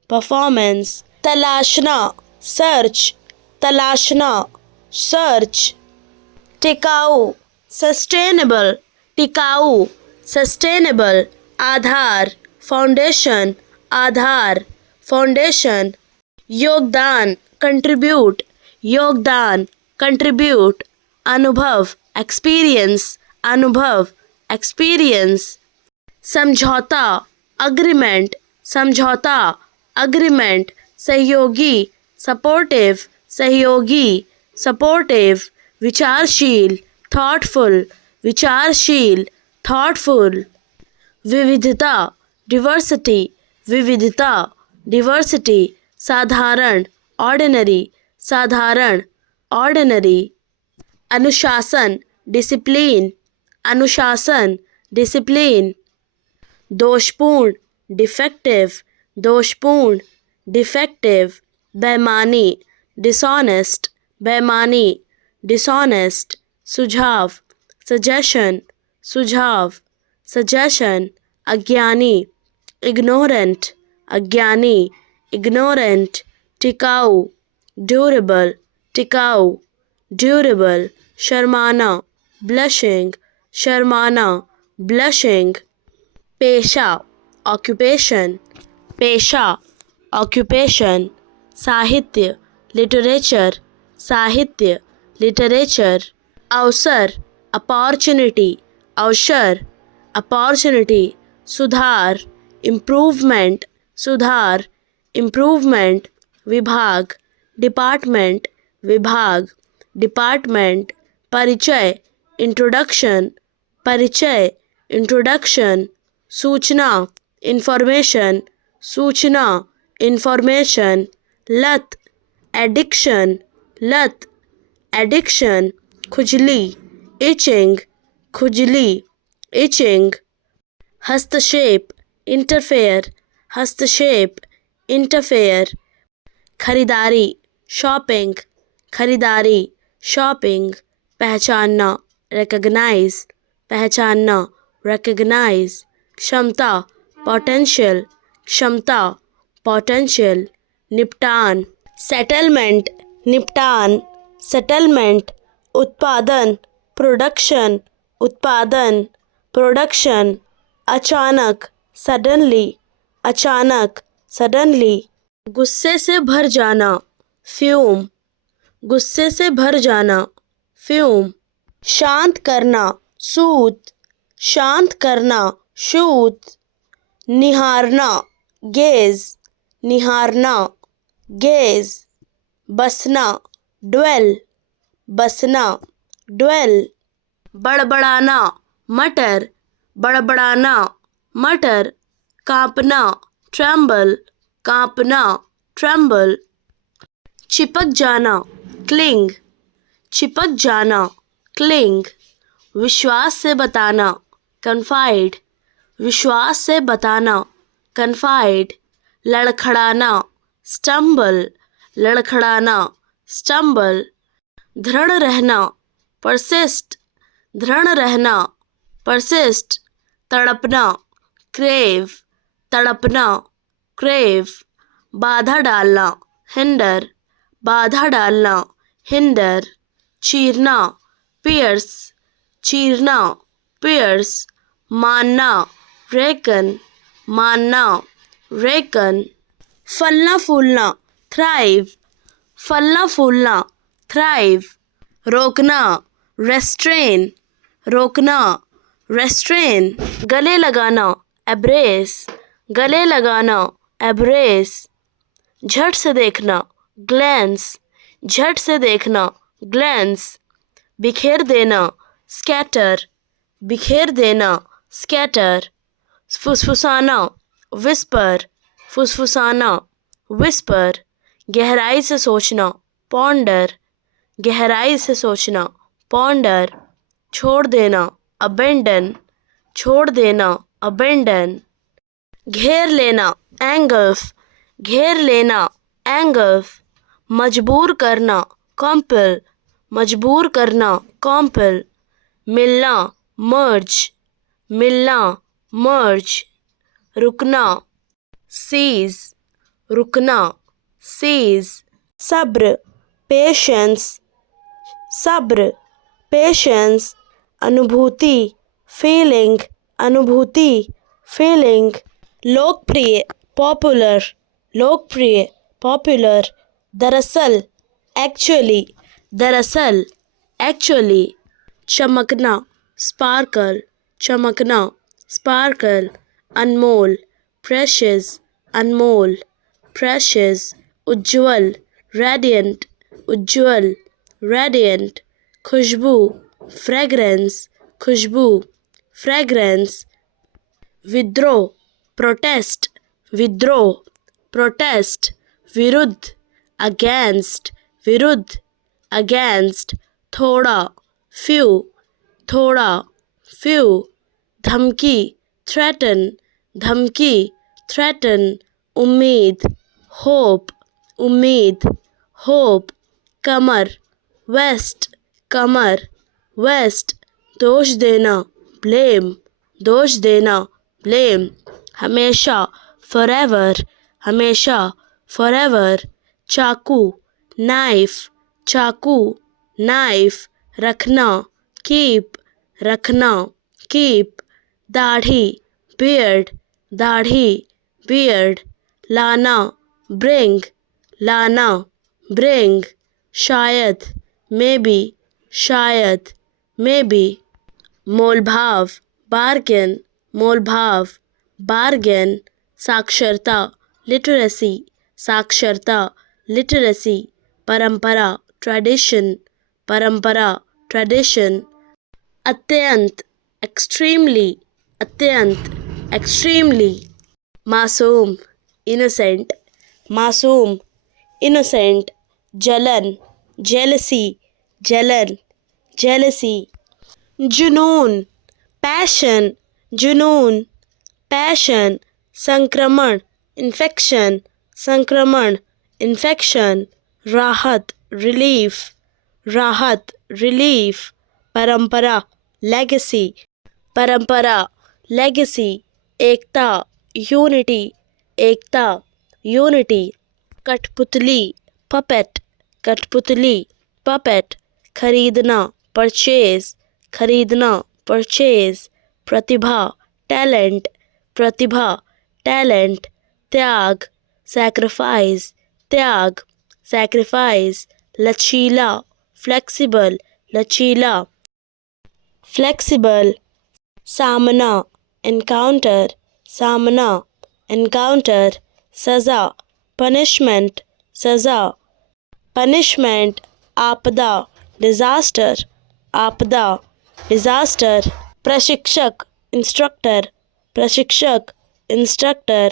परफॉर्मेंस, तलाशना, सर्च, तलाशना, सर्च, टिकाऊ, सस्टेनेबल, टिकाऊ, सस्टेनेबल, आधार, फाउंडेशन, आधार, फाउंडेशन, योगदान, कंट्रीब्यूट, योगदान, कंट्रीब्यूट, अनुभव, एक्सपीरियंस, अनुभव, एक्सपीरियंस, समझौता, अग्रीमेंट, समझौता, अग्रीमेंट, सहयोगी, सपोर्टिव, सहयोगी, सपोर्टिव, विचारशील, थॉटफुल, विचारशील, थॉटफुल, विविधता, डिवर्सिटी, विविधता, डिवर्सिटी, साधारण, ऑर्डिनरी, साधारण, ऑर्डिनरी, अनुशासन, डिसिप्लिन, अनुशासन, डिसिप्लिन, दोषपूर्ण, डिफेक्टिव, दोषपूर्ण, डिफेक्टिव, बेईमानी, डिसऑनेस्ट, बेईमानी, डिसऑनेस्ट, सुझाव, सजेशन, सुझाव, सजेशन, अज्ञानी, इग्नोरेंट, अज्ञानी, इग्नोरेंट, टिकाऊ, ड्यूरेबल, टिकाऊ, ड्यूरेबल, शर्माना, ब्लशिंग, शर्माना, ब्लशिंग, पेशा, ऑक्यूपेशन, पेशा, ऑक्यूपेशन, साहित्य, लिटरेचर, साहित्य, लिटरेचर, अवसर, अपॉर्चुनिटी, अवसर, अपॉर्चुनिटी, सुधार, इम्प्रूवमेंट, सुधार, इम्प्रूवमेंट, विभाग, डिपार्टमेंट, विभाग, डिपार्टमेंट, परिचय, इंट्रोडक्शन, परिचय, इंट्रोडक्शन, सूचना, इंफॉर्मेशन, सूचना, इंफॉर्मेशन, लत, एडिक्शन, लत, एडिक्शन, खुजली, इचिंग, खुजली, इचिंग, हस्तक्षेप, इंटरफेयर, हस्तक्षेप, इंटरफेयर, खरीदारी, शॉपिंग, खरीदारी, शॉपिंग, पहचानना, रिकॉग्नाइज, पहचानना, रिकॉग्नाइज, क्षमता, पोटेंशियल, क्षमता, पोटेंशियल, निपटान, सेटलमेंट, निपटान, सेटलमेंट, उत्पादन, प्रोडक्शन, उत्पादन, प्रोडक्शन, अचानक, सडनली, अचानक, सडनली, गुस्से से भर जाना, फ्यूम, गुस्से से भर जाना, फ्यूम, शांत करना, सूत, शांत करना, शूत, निहारना, गेज, निहारना, गेज, बसना, ड्वेल, बसना, ड्वेल, बड़बड़ाना, मटर, बड़बड़ाना, मटर, कांपना, ट्रेम्बल, कांपना, ट्रेम्बल, चिपक जाना, क्लिंग, चिपक जाना, क्लिंग, विश्वास से बताना, कन्फाइड, विश्वास से बताना, कन्फाइड, लड़खड़ाना, स्टम्बल, लड़खड़ाना, स्टम्बल, दृढ़ रहना, परसिस्ट, दृढ़ रहना, परसिस्ट, तड़पना, क्रेव, तड़पना, क्रेव, बाधा डालना, हिंडर, बाधा डालना, हिंडर, चीरना, पियर्स, चीरना, पियर्स, मानना, रेकन, मानना, रेकन, फलना फूलना, थ्राइव, फलना फूलना, थ्राइव, रोकना, रेस्ट्रेन, रोकना, रेस्ट्रेन, गले लगाना, एब्रेस, गले लगाना, एब्रेस, झट से देखना, glance, झट से देखना, glance, बिखेर देना, scatter, बिखेर देना, scatter, फुसफुसाना, whisper, फुसफुसाना, whisper, गहराई से सोचना, ponder, गहराई से सोचना, ponder, छोड़ देना, abandon, छोड़ देना, abandon, घेर लेना, engulf, घेर लेना, engulf, मजबूर करना, compel, मजबूर करना, compel, मिलना, merge, मिलना, merge, रुकना, cease, रुकना, cease, सब्र, patience, सब्र, patience, अनुभूति, feeling, अनुभूति, feeling, लोकप्रिय, popular, लोकप्रिय, popular, दरअसल, actually, दरअसल, actually, चमकना, sparkle, चमकना, sparkle, अनमोल, precious, अनमोल, precious, उज्ज्वल, radiant, उज्ज्वल, radiant, खुशबू, fragrance, खुशबू, fragrance, विद्रोह, protest, विद्रोह, protest, विरुद्ध, against, विरुद्ध, against, थोड़ा, few, थोड़ा, few, धमकी, threaten, धमकी, threaten, उम्मीद, hope, उम्मीद, hope, कमर, west, कमर, west, दोष देना, blame, दोष देना, blame, हमेशा, forever, हमेशा, forever, चाकू, knife, चाकू, knife, रखना, keep, रखना, keep, दाढ़ी, beard, दाढ़ी, beard, लाना, bring, लाना, bring, शायद, maybe, शायद, maybe, मोलभाव, bargain, मोलभाव, bargain, साक्षरता, literacy, साक्षरता, literacy, परंपरा, tradition, परंपरा, tradition, अत्यंत, extremely, अत्यंत, extremely, मासूम, innocent, मासूम, innocent, जलन, jealousy, जलन, jealousy, जुनून, passion, जुनून, passion, संक्रमण, infection, संक्रमण, infection, राहत, relief, राहत, relief, परंपरा, legacy, परंपरा, legacy, एकता, unity, एकता, unity, कठपुतली, puppet, कठपुतली, puppet, खरीदना, purchase, खरीदना, purchase, प्रतिभा, talent, प्रतिभा, talent, त्याग, sacrifice, त्याग, sacrifice, लचीला, flexible, लचीला, flexible, सामना, encounter, सामना, encounter, सजा, punishment, सजा, punishment, आपदा, disaster, आपदा, disaster, प्रशिक्षक, instructor, प्रशिक्षक, instructor,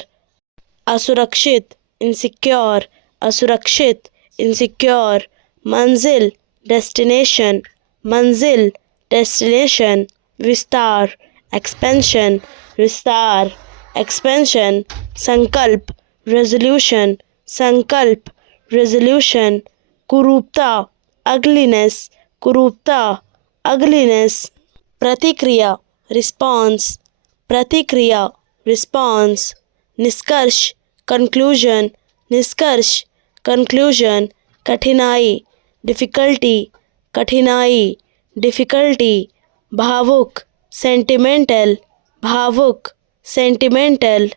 असुरक्षित, insecure, असुरक्षित, insecure, मंजिल, destination, मंजिल, destination, विस्तार, expansion, विस्तार, expansion, संकल्प, resolution, संकल्प, resolution, कुरूपता, ugliness, कुरूपता, ugliness, प्रतिक्रिया, response, प्रतिक्रिया, response, निष्कर्ष, conclusion, निष्कर्ष, conclusion, कठिनाई, difficulty, कठिनाई, difficulty, भावुक, sentimental, भावुक, sentimental,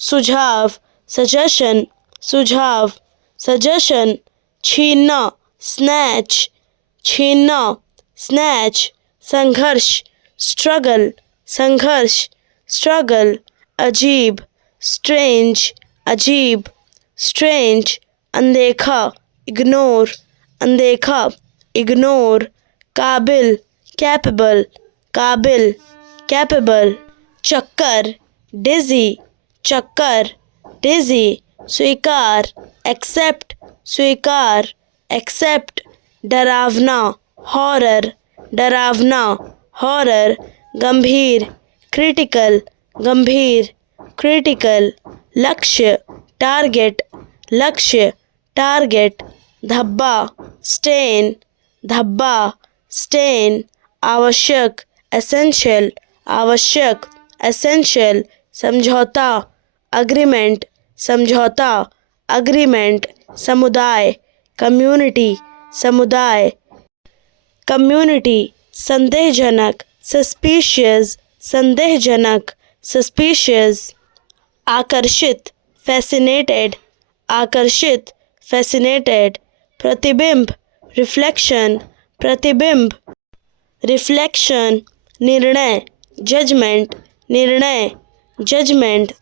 सुझाव, suggestion, सुझाव, suggestion, छीनना, snatch, छीनना, snatch, संघर्ष, struggle, संघर्ष, struggle, अजीब, strange, अजीब, strange, अनदेखा, ignore, अनदेखा, ignore, काबिल, capable, काबिल, capable, चक्कर, dizzy, चक्कर, dizzy, स्वीकार, accept, स्वीकार, accept, डरावना, horror, डरावना, horror, गंभीर, critical, गंभीर, critical, लक्ष्य, टारगेट, लक्ष्य, टारगेट, धब्बा, स्टेन, धब्बा, स्टेन, आवश्यक, एसेंशियल, आवश्यक, एसेंशियल, समझौता, अग्रीमेंट, समझौता, अग्रीमेंट, समुदाय, कम्युनिटी, समुदाय, कम्युनिटी, संदेहजनक, सस्पिशियस, संदेहजनक, सस्पिशियस, आकर्षित, fascinated, आकर्षित, fascinated, प्रतिबिंब, रिफ्लेक्शन, प्रतिबिंब, रिफ्लेक्शन, निर्णय, जजमेंट, निर्णय, जजमेंट,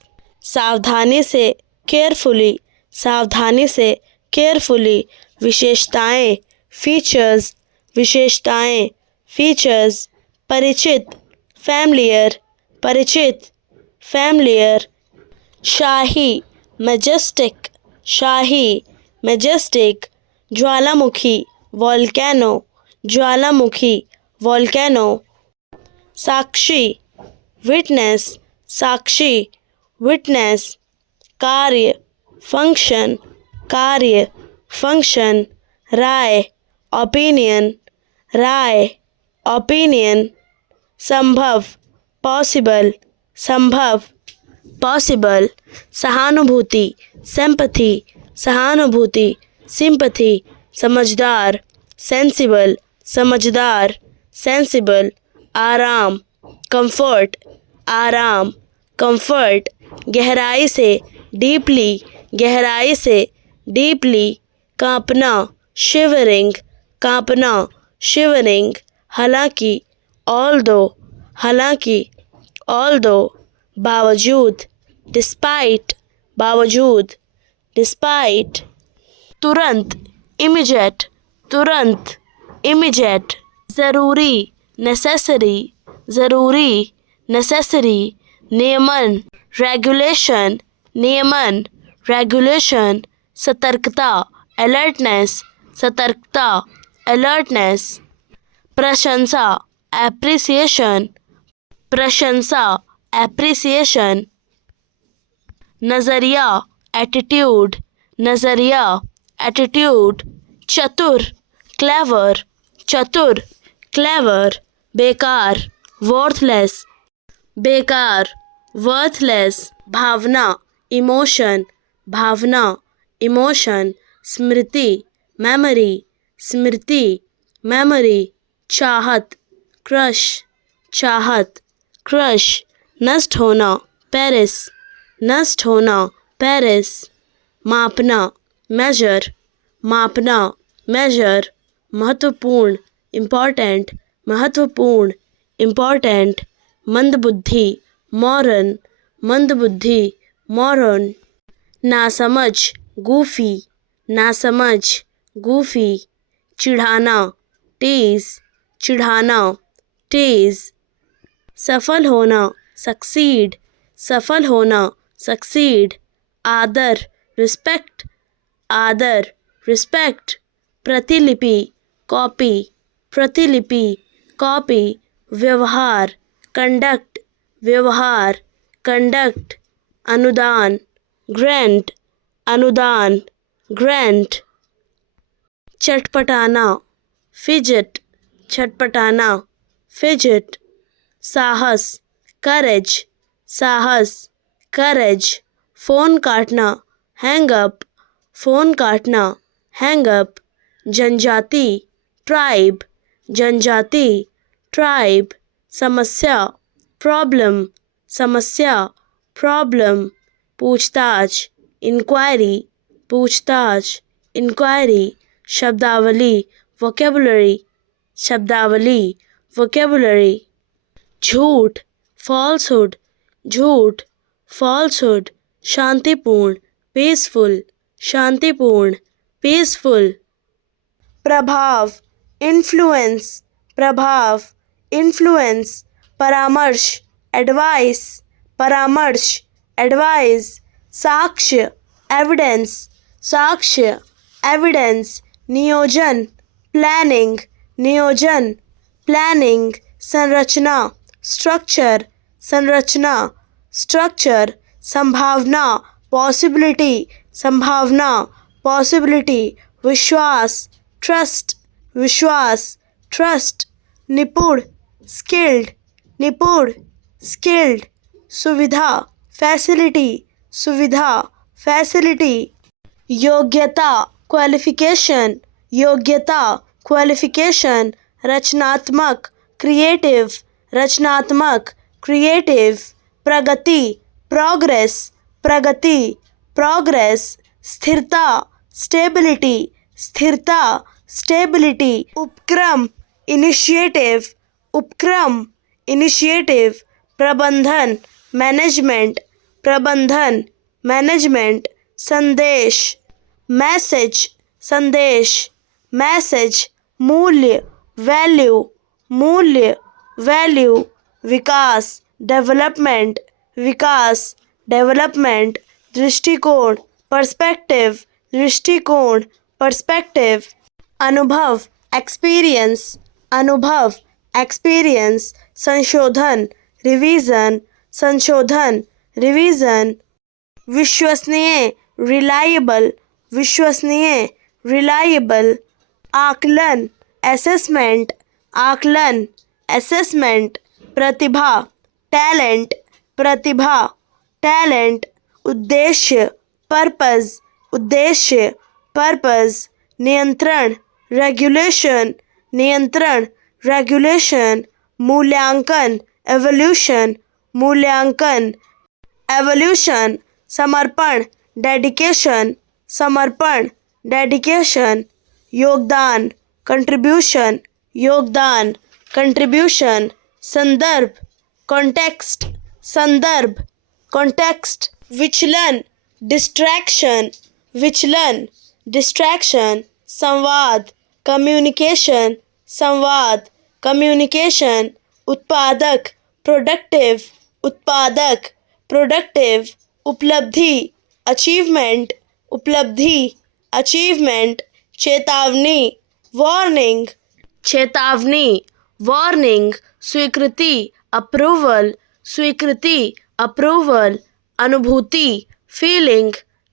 सावधानी से, केयरफुली, सावधानी से, केयरफुली, विशेषताएं, फीचर्स, विशेषताएं, फीचर्स, परिचित, फैमिलियर, परिचित, फैमिलियर, शाही, मैजेस्टिक, शाही, मैजेस्टिक, ज्वालामुखी, वोल्केनो, ज्वालामुखी, वोल्केनो, साक्षी, विटनेस, साक्षी, विटनेस, कार्य, फंक्शन, कार्य, फंक्शन, राय, ओपिनियन, राय, ओपिनियन, संभव, पॉसिबल, संभव, पॉसिबल, सहानुभूति, सिंपैथी, सहानुभूति, सिंपैथी, समझदार, सेंसिबल, समझदार, सेंसिबल, आराम, कंफर्ट, आराम, कंफर्ट, गहराई से, डीपली, गहराई से, डीपली, कांपना, शिवरिंग, कांपना, शिवरिंग, हालांकि, ऑल्दो, हालांकि, ऑल्दो, बावजूद, डिस्पाइट, बावजूद, डिस्पाइट, तुरंत, इमीडिएट, तुरंत, इमीडिएट, ज़रूरी, नेसेसरी, ज़रूरी, नेसेसरी, नियमन, रेगुलेशन, नियमन, रेगुलेशन, सतर्कता, अलर्टनेस, सतर्कता, अलर्टनेस, प्रशंसा, एप्रिसिएशन, प्रशंसा, एप्रिसिएशन, नज़रिया, एटीट्यूड, नज़रिया, एटीट्यूड, चतुर, क्लेवर, चतुर, क्लेवर, बेकार, वर्थलेस, बेकार, वर्थलेस, भावना, इमोशन, भावना, इमोशन, स्मृति, मेमोरी, स्मृति, मेमोरी, चाहत, क्रश, चाहत, क्रश, नष्ट होना, पेरिस, नष्ट होना, पेरिस, मापना, मेजर, मापना, मेजर, महत्वपूर्ण, इम्पॉर्टेंट, महत्वपूर्ण, इम्पॉर्टेंट, मंदबुद्धि, मॉरन, मंदबुद्धि, मॉरन, नासमझ, गूफी, नासमझ, गूफी, चिढ़ाना, टीज, चिढ़ाना, टीज, सफल होना, सक्सीड, सफल होना, सक्सीड, आदर, रिस्पेक्ट, आदर, रिस्पेक्ट, प्रतिलिपि, कॉपी, प्रतिलिपि, कॉपी, व्यवहार, कंडक्ट, व्यवहार, कंडक्ट, अनुदान, ग्रेंट, अनुदान, ग्रेंट, चटपटाना, फिजट, चटपटाना, फिजट, साहस, करेज, साहस, करेज, फ़ोन काटना, हैंग अप, फ़ोन काटना, हैंग अप, जनजाति, ट्राइब, जनजाति, ट्राइब, समस्या, प्रॉब्लम, समस्या, प्रॉब्लम, पूछताछ, इंक्वायरी, पूछताछ, इंक्वायरी, शब्दावली, वोकेबुलरी, शब्दावली, वोकेबुलरी, झूठ, फॉल्सहुड, झूठ, फॉल्सहुड, शांतिपूर्ण, पीसफुल, शांतिपूर्ण, पीसफुल। प्रभाव, इन्फ्लुएंस, प्रभाव, इन्फ्लुएंस। परामर्श, एडवाइस, परामर्श, एडवाइस। साक्ष्य, एविडेंस, साक्ष्य, एविडेंस। नियोजन, प्लानिंग, नियोजन, प्लानिंग। संरचना, स्ट्रक्चर, संरचना, स्ट्रक्चर। संभावना, पॉसिबिलिटी, संभावना, पॉसिबिलिटी। विश्वास, ट्रस्ट, विश्वास, ट्रस्ट। निपुण, स्किल्ड, निपुण, स्किल्ड। सुविधा, फैसिलिटी, सुविधा, फैसिलिटी। योग्यता, क्वालिफिकेशन, योग्यता, क्वालिफिकेशन। रचनात्मक, क्रिएटिव, रचनात्मक, क्रिएटिव। प्रगति, प्रोग्रेस, प्रगति, प्रोग्रेस। स्थिरता, स्टेबिलिटी, स्थिरता, स्टेबिलिटी। उपक्रम, इनिशिएटिव, उपक्रम, इनिशिएटिव। प्रबंधन, मैनेजमेंट, प्रबंधन, मैनेजमेंट। संदेश, मैसेज, संदेश, मैसेज। मूल्य, वैल्यू, मूल्य, वैल्यू। विकास, डेवलपमेंट, विकास, डेवलपमेंट। दृष्टिकोण, पर्सपेक्टिव, दृष्टिकोण, पर्सपेक्टिव। अनुभव, एक्सपीरियंस, अनुभव, एक्सपीरियंस। संशोधन, रिवीजन, संशोधन, रिवीजन। विश्वसनीय, रिलायबल, विश्वसनीय, रिलायबल। आकलन, असेसमेंट, आकलन, असेसमेंट। प्रतिभा, टैलेंट, प्रतिभा, टैलेंट। उद्देश्य, पर्पस, उद्देश्य, पर्पस। नियंत्रण, रेगुलेशन, नियंत्रण, रेगुलेशन। मूल्यांकन, एवोल्यूशन, मूल्यांकन, एवोल्यूशन। समर्पण, डेडिकेशन, समर्पण, डेडिकेशन। योगदान, कंट्रीब्यूशन, योगदान, कंट्रीब्यूशन। संदर्भ, कॉन्टेक्स्ट, संदर्भ, कॉन्टेक्स्ट। विचलन, डिस्ट्रैक्शन, विचलन, डिस्ट्रैक्शन। संवाद, कम्युनिकेशन, संवाद, कम्युनिकेशन। उत्पादक, प्रोडक्टिव, उत्पादक, प्रोडक्टिव। उपलब्धि, अचीवमेंट, उपलब्धि, अचीवमेंट। चेतावनी, वार्निंग, चेतावनी, वार्निंग। स्वीकृति, अप्रूवल, स्वीकृति, अप्रूवल। अनुभूति, फीलिंग,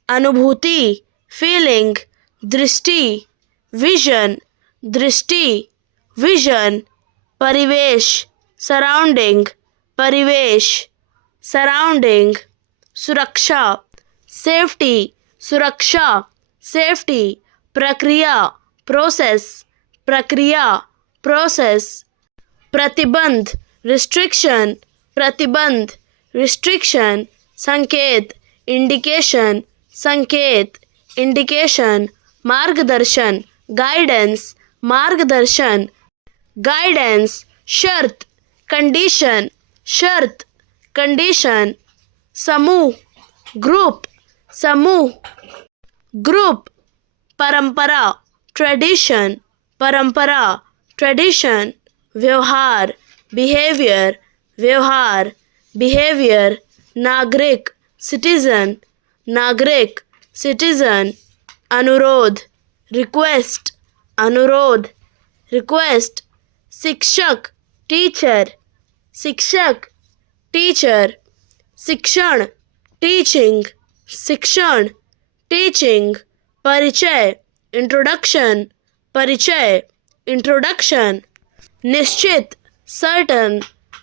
अनुभूति, फीलिंग। दृष्टि, विजन, दृष्टि, विजन। परिवेश, सराउंडिंग, परिवेश, सराउंडिंग। सुरक्षा, सेफ्टी, सुरक्षा, सेफ्टी। प्रक्रिया, प्रोसेस, प्रक्रिया, प्रोसेस। प्रतिबंध, रिस्ट्रिक्शन, प्रतिबंध, रिस्ट्रिक्शन। संकेत, इंडिकेशन, संकेत, इंडिकेशन। मार्गदर्शन, गाइडेंस, मार्गदर्शन, गाइडेंस। शर्त, कंडीशन, शर्त, कंडीशन। समूह, ग्रुप, समूह, ग्रुप। परंपरा, ट्रेडिशन, परंपरा, ट्रेडिशन। व्यवहार, बिहेवियर, व्यवहार, बिहेवियर। नागरिक, सिटीजन, नागरिक, सिटीजन। अनुरोध, रिक्वेस्ट, अनुरोध, रिक्वेस्ट। शिक्षक, टीचर, शिक्षक, टीचर। शिक्षण, टीचिंग, शिक्षण, टीचिंग। परिचय, इंट्रोडक्शन, परिचय, इंट्रोडक्शन। निश्चित, सर्टन,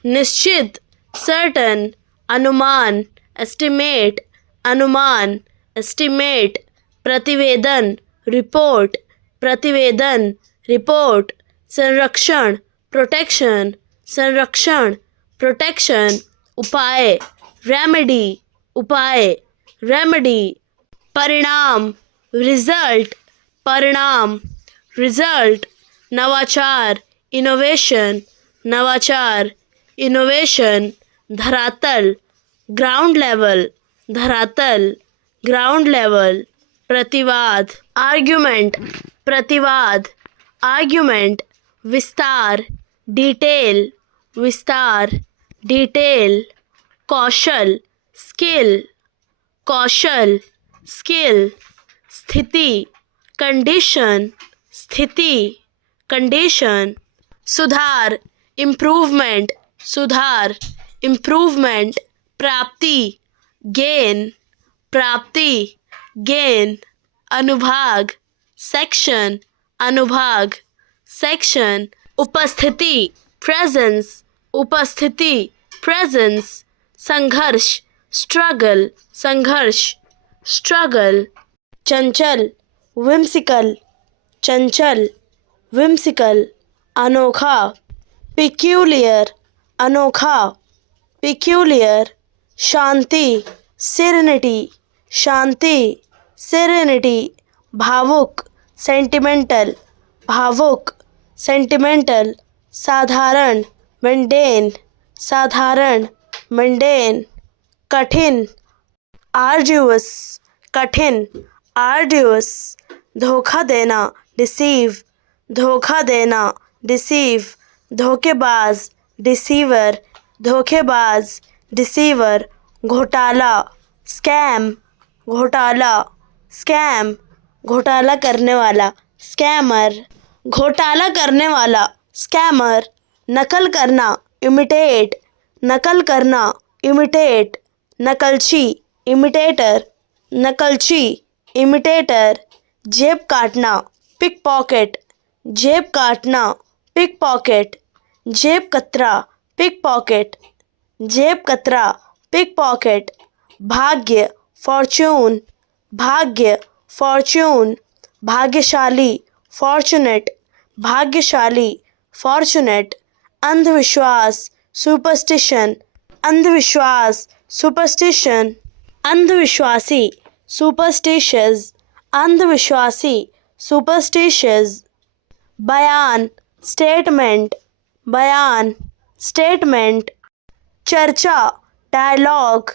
निश्चित, सर्टन। अनुमान, एस्टिमेट, अनुमान, एस्टिमेट। प्रतिवेदन, रिपोर्ट, प्रतिवेदन, रिपोर्ट। संरक्षण, प्रोटेक्शन, संरक्षण, प्रोटेक्शन। उपाय, रेमेडी, उपाय, रेमेडी। परिणाम, रिजल्ट, परिणाम, रिजल्ट। नवाचार, इनोवेशन, नवाचार, इनोवेशन। धरातल, ग्राउंड लेवल, धरातल, ग्राउंड लेवल। प्रतिवाद, आर्ग्यूमेंट, प्रतिवाद, आर्ग्यूमेंट, विस्तार, डिटेल, विस्तार, डिटेल, कौशल, स्किल, कौशल, स्किल, स्थिति, कंडीशन, स्थिति, कंडीशन, सुधार, इम्प्रूवमेंट, सुधार, इम्प्रूवमेंट, प्राप्ति, गेन, प्राप्ति, गेन, अनुभाग, सेक्शन, अनुभाग, सेक्शन, उपस्थिति, प्रेजेंस, उपस्थिति, प्रेजेंस, संघर्ष, स्ट्रगल, संघर्ष, स्ट्रगल, चंचल, whimsical, चंचल, whimsical, अनोखा, peculiar, अनोखा, peculiar, शांति, serenity, शांति, serenity, भावुक, sentimental, भावुक, sentimental, साधारण, mundane, साधारण, mundane, कठिन, arduous, कठिन, arduous, धोखा देना, deceive, धोखा देना, deceive, धोखेबाज, deceiver, धोखेबाज, deceiver, घोटाला, scam, घोटाला, scam, घोटाला करने वाला, scammer, घोटाला करने वाला, scammer, नकल करना, imitate, नकल करना, imitate, नकलची, imitator, नकलची, imitator, जेब काटना, पिक पॉकेट, जेब काटना, पिक पॉकेट, जेब कतरा, पिक पॉकेट, जेब कतरा, पिक पॉकेट, भाग्य, फॉर्च्यून, भाग्य, फॉर्च्यून, भाग्यशाली, फॉर्चुनेट, भाग्यशाली, फॉर्चुनेट, अंधविश्वास, सुपरस्टिशन, अंधविश्वास, सुपरस्टिशन, अंधविश्वासी, सुपरस्टिशियस, अंधविश्वासी, सुपरस्टिशियस, बयान, स्टेटमेंट, बयान, स्टेटमेंट, चर्चा, डायलॉग,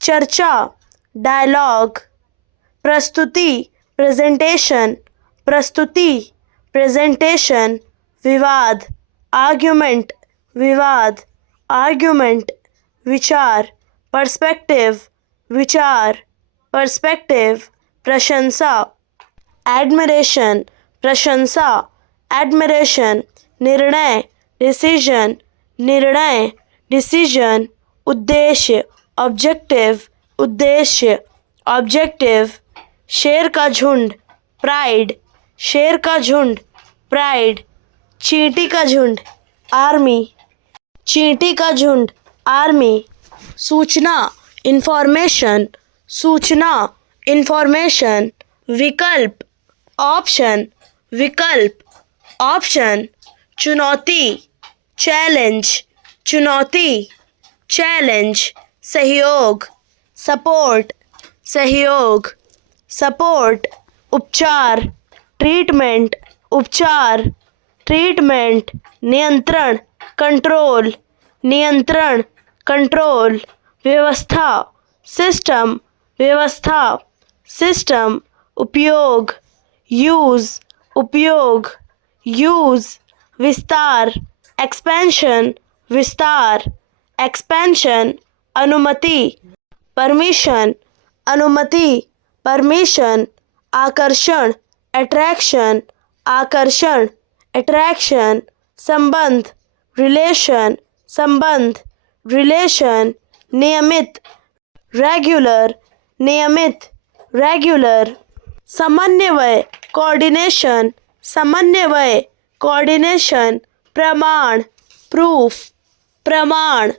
चर्चा, डायलॉग, प्रस्तुति, प्रेजेंटेशन, प्रस्तुति, प्रेजेंटेशन, विवाद, आर्ग्यूमेंट, विवाद, आर्ग्यूमेंट, विचार, पर्सपेक्टिव, विचार, पर्सपेक्टिव, प्रशंसा, एडमिरेशन, प्रशंसा, एडमिरेशन, निर्णय, डिसीजन, निर्णय, डिसीजन, उद्देश्य, ऑब्जेक्टिव, उद्देश्य, ऑब्जेक्टिव, शेर का झुंड, प्राइड, शेर का झुंड, प्राइड, चींटी का झुंड, आर्मी, चींटी का झुंड, आर्मी, सूचना, इंफॉर्मेशन, सूचना, इंफॉर्मेशन, विकल्प, ऑप्शन, विकल्प, ऑप्शन, चुनौती, चैलेंज, चुनौती, चैलेंज, सहयोग, सपोर्ट, सहयोग, सपोर्ट, उपचार, ट्रीटमेंट, उपचार, ट्रीटमेंट, नियंत्रण, कंट्रोल, नियंत्रण, कंट्रोल, व्यवस्था, सिस्टम, व्यवस्था, सिस्टम, उपयोग, यूज, उपयोग, यूज, विस्तार, एक्सपेंशन, विस्तार, एक्सपेंशन, अनुमति, परमिशन, अनुमति, परमिशन, आकर्षण, अट्रैक्शन, आकर्षण, अट्रैक्शन, संबंध, रिलेशन, संबंध, रिलेशन, नियमित, रेगुलर, नियमित, रेगुलर, समन्वय, कोऑर्डिनेशन, समन्वय, कोऑर्डिनेशन, प्रमाण, प्रूफ, प्रमाण,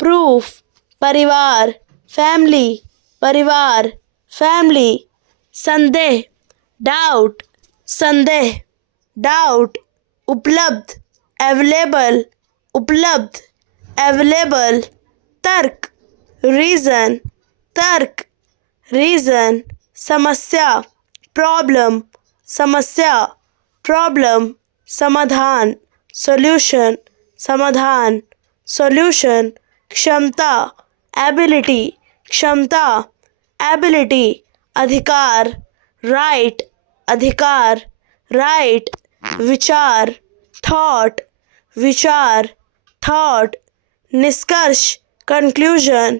प्रूफ, परिवार, फैमिली, परिवार, फैमिली, संदेह, डाउट, संदेह, डाउट, उपलब्ध, अवेलेबल, उपलब्ध, अवेलेबल, तर्क, रीजन, तर्क, रीजन, समस्या, प्रॉब्लम, समस्या, प्रॉब्लम, समाधान, सॉल्यूशन, समाधान, सॉल्यूशन, क्षमता, एबिलिटी, क्षमता, एबिलिटी, अधिकार, राइट अधिकार, राइट विचार, थॉट विचार, थॉट निष्कर्ष कंक्लूजन,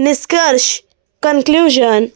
निष्कर्ष कंक्लूजन।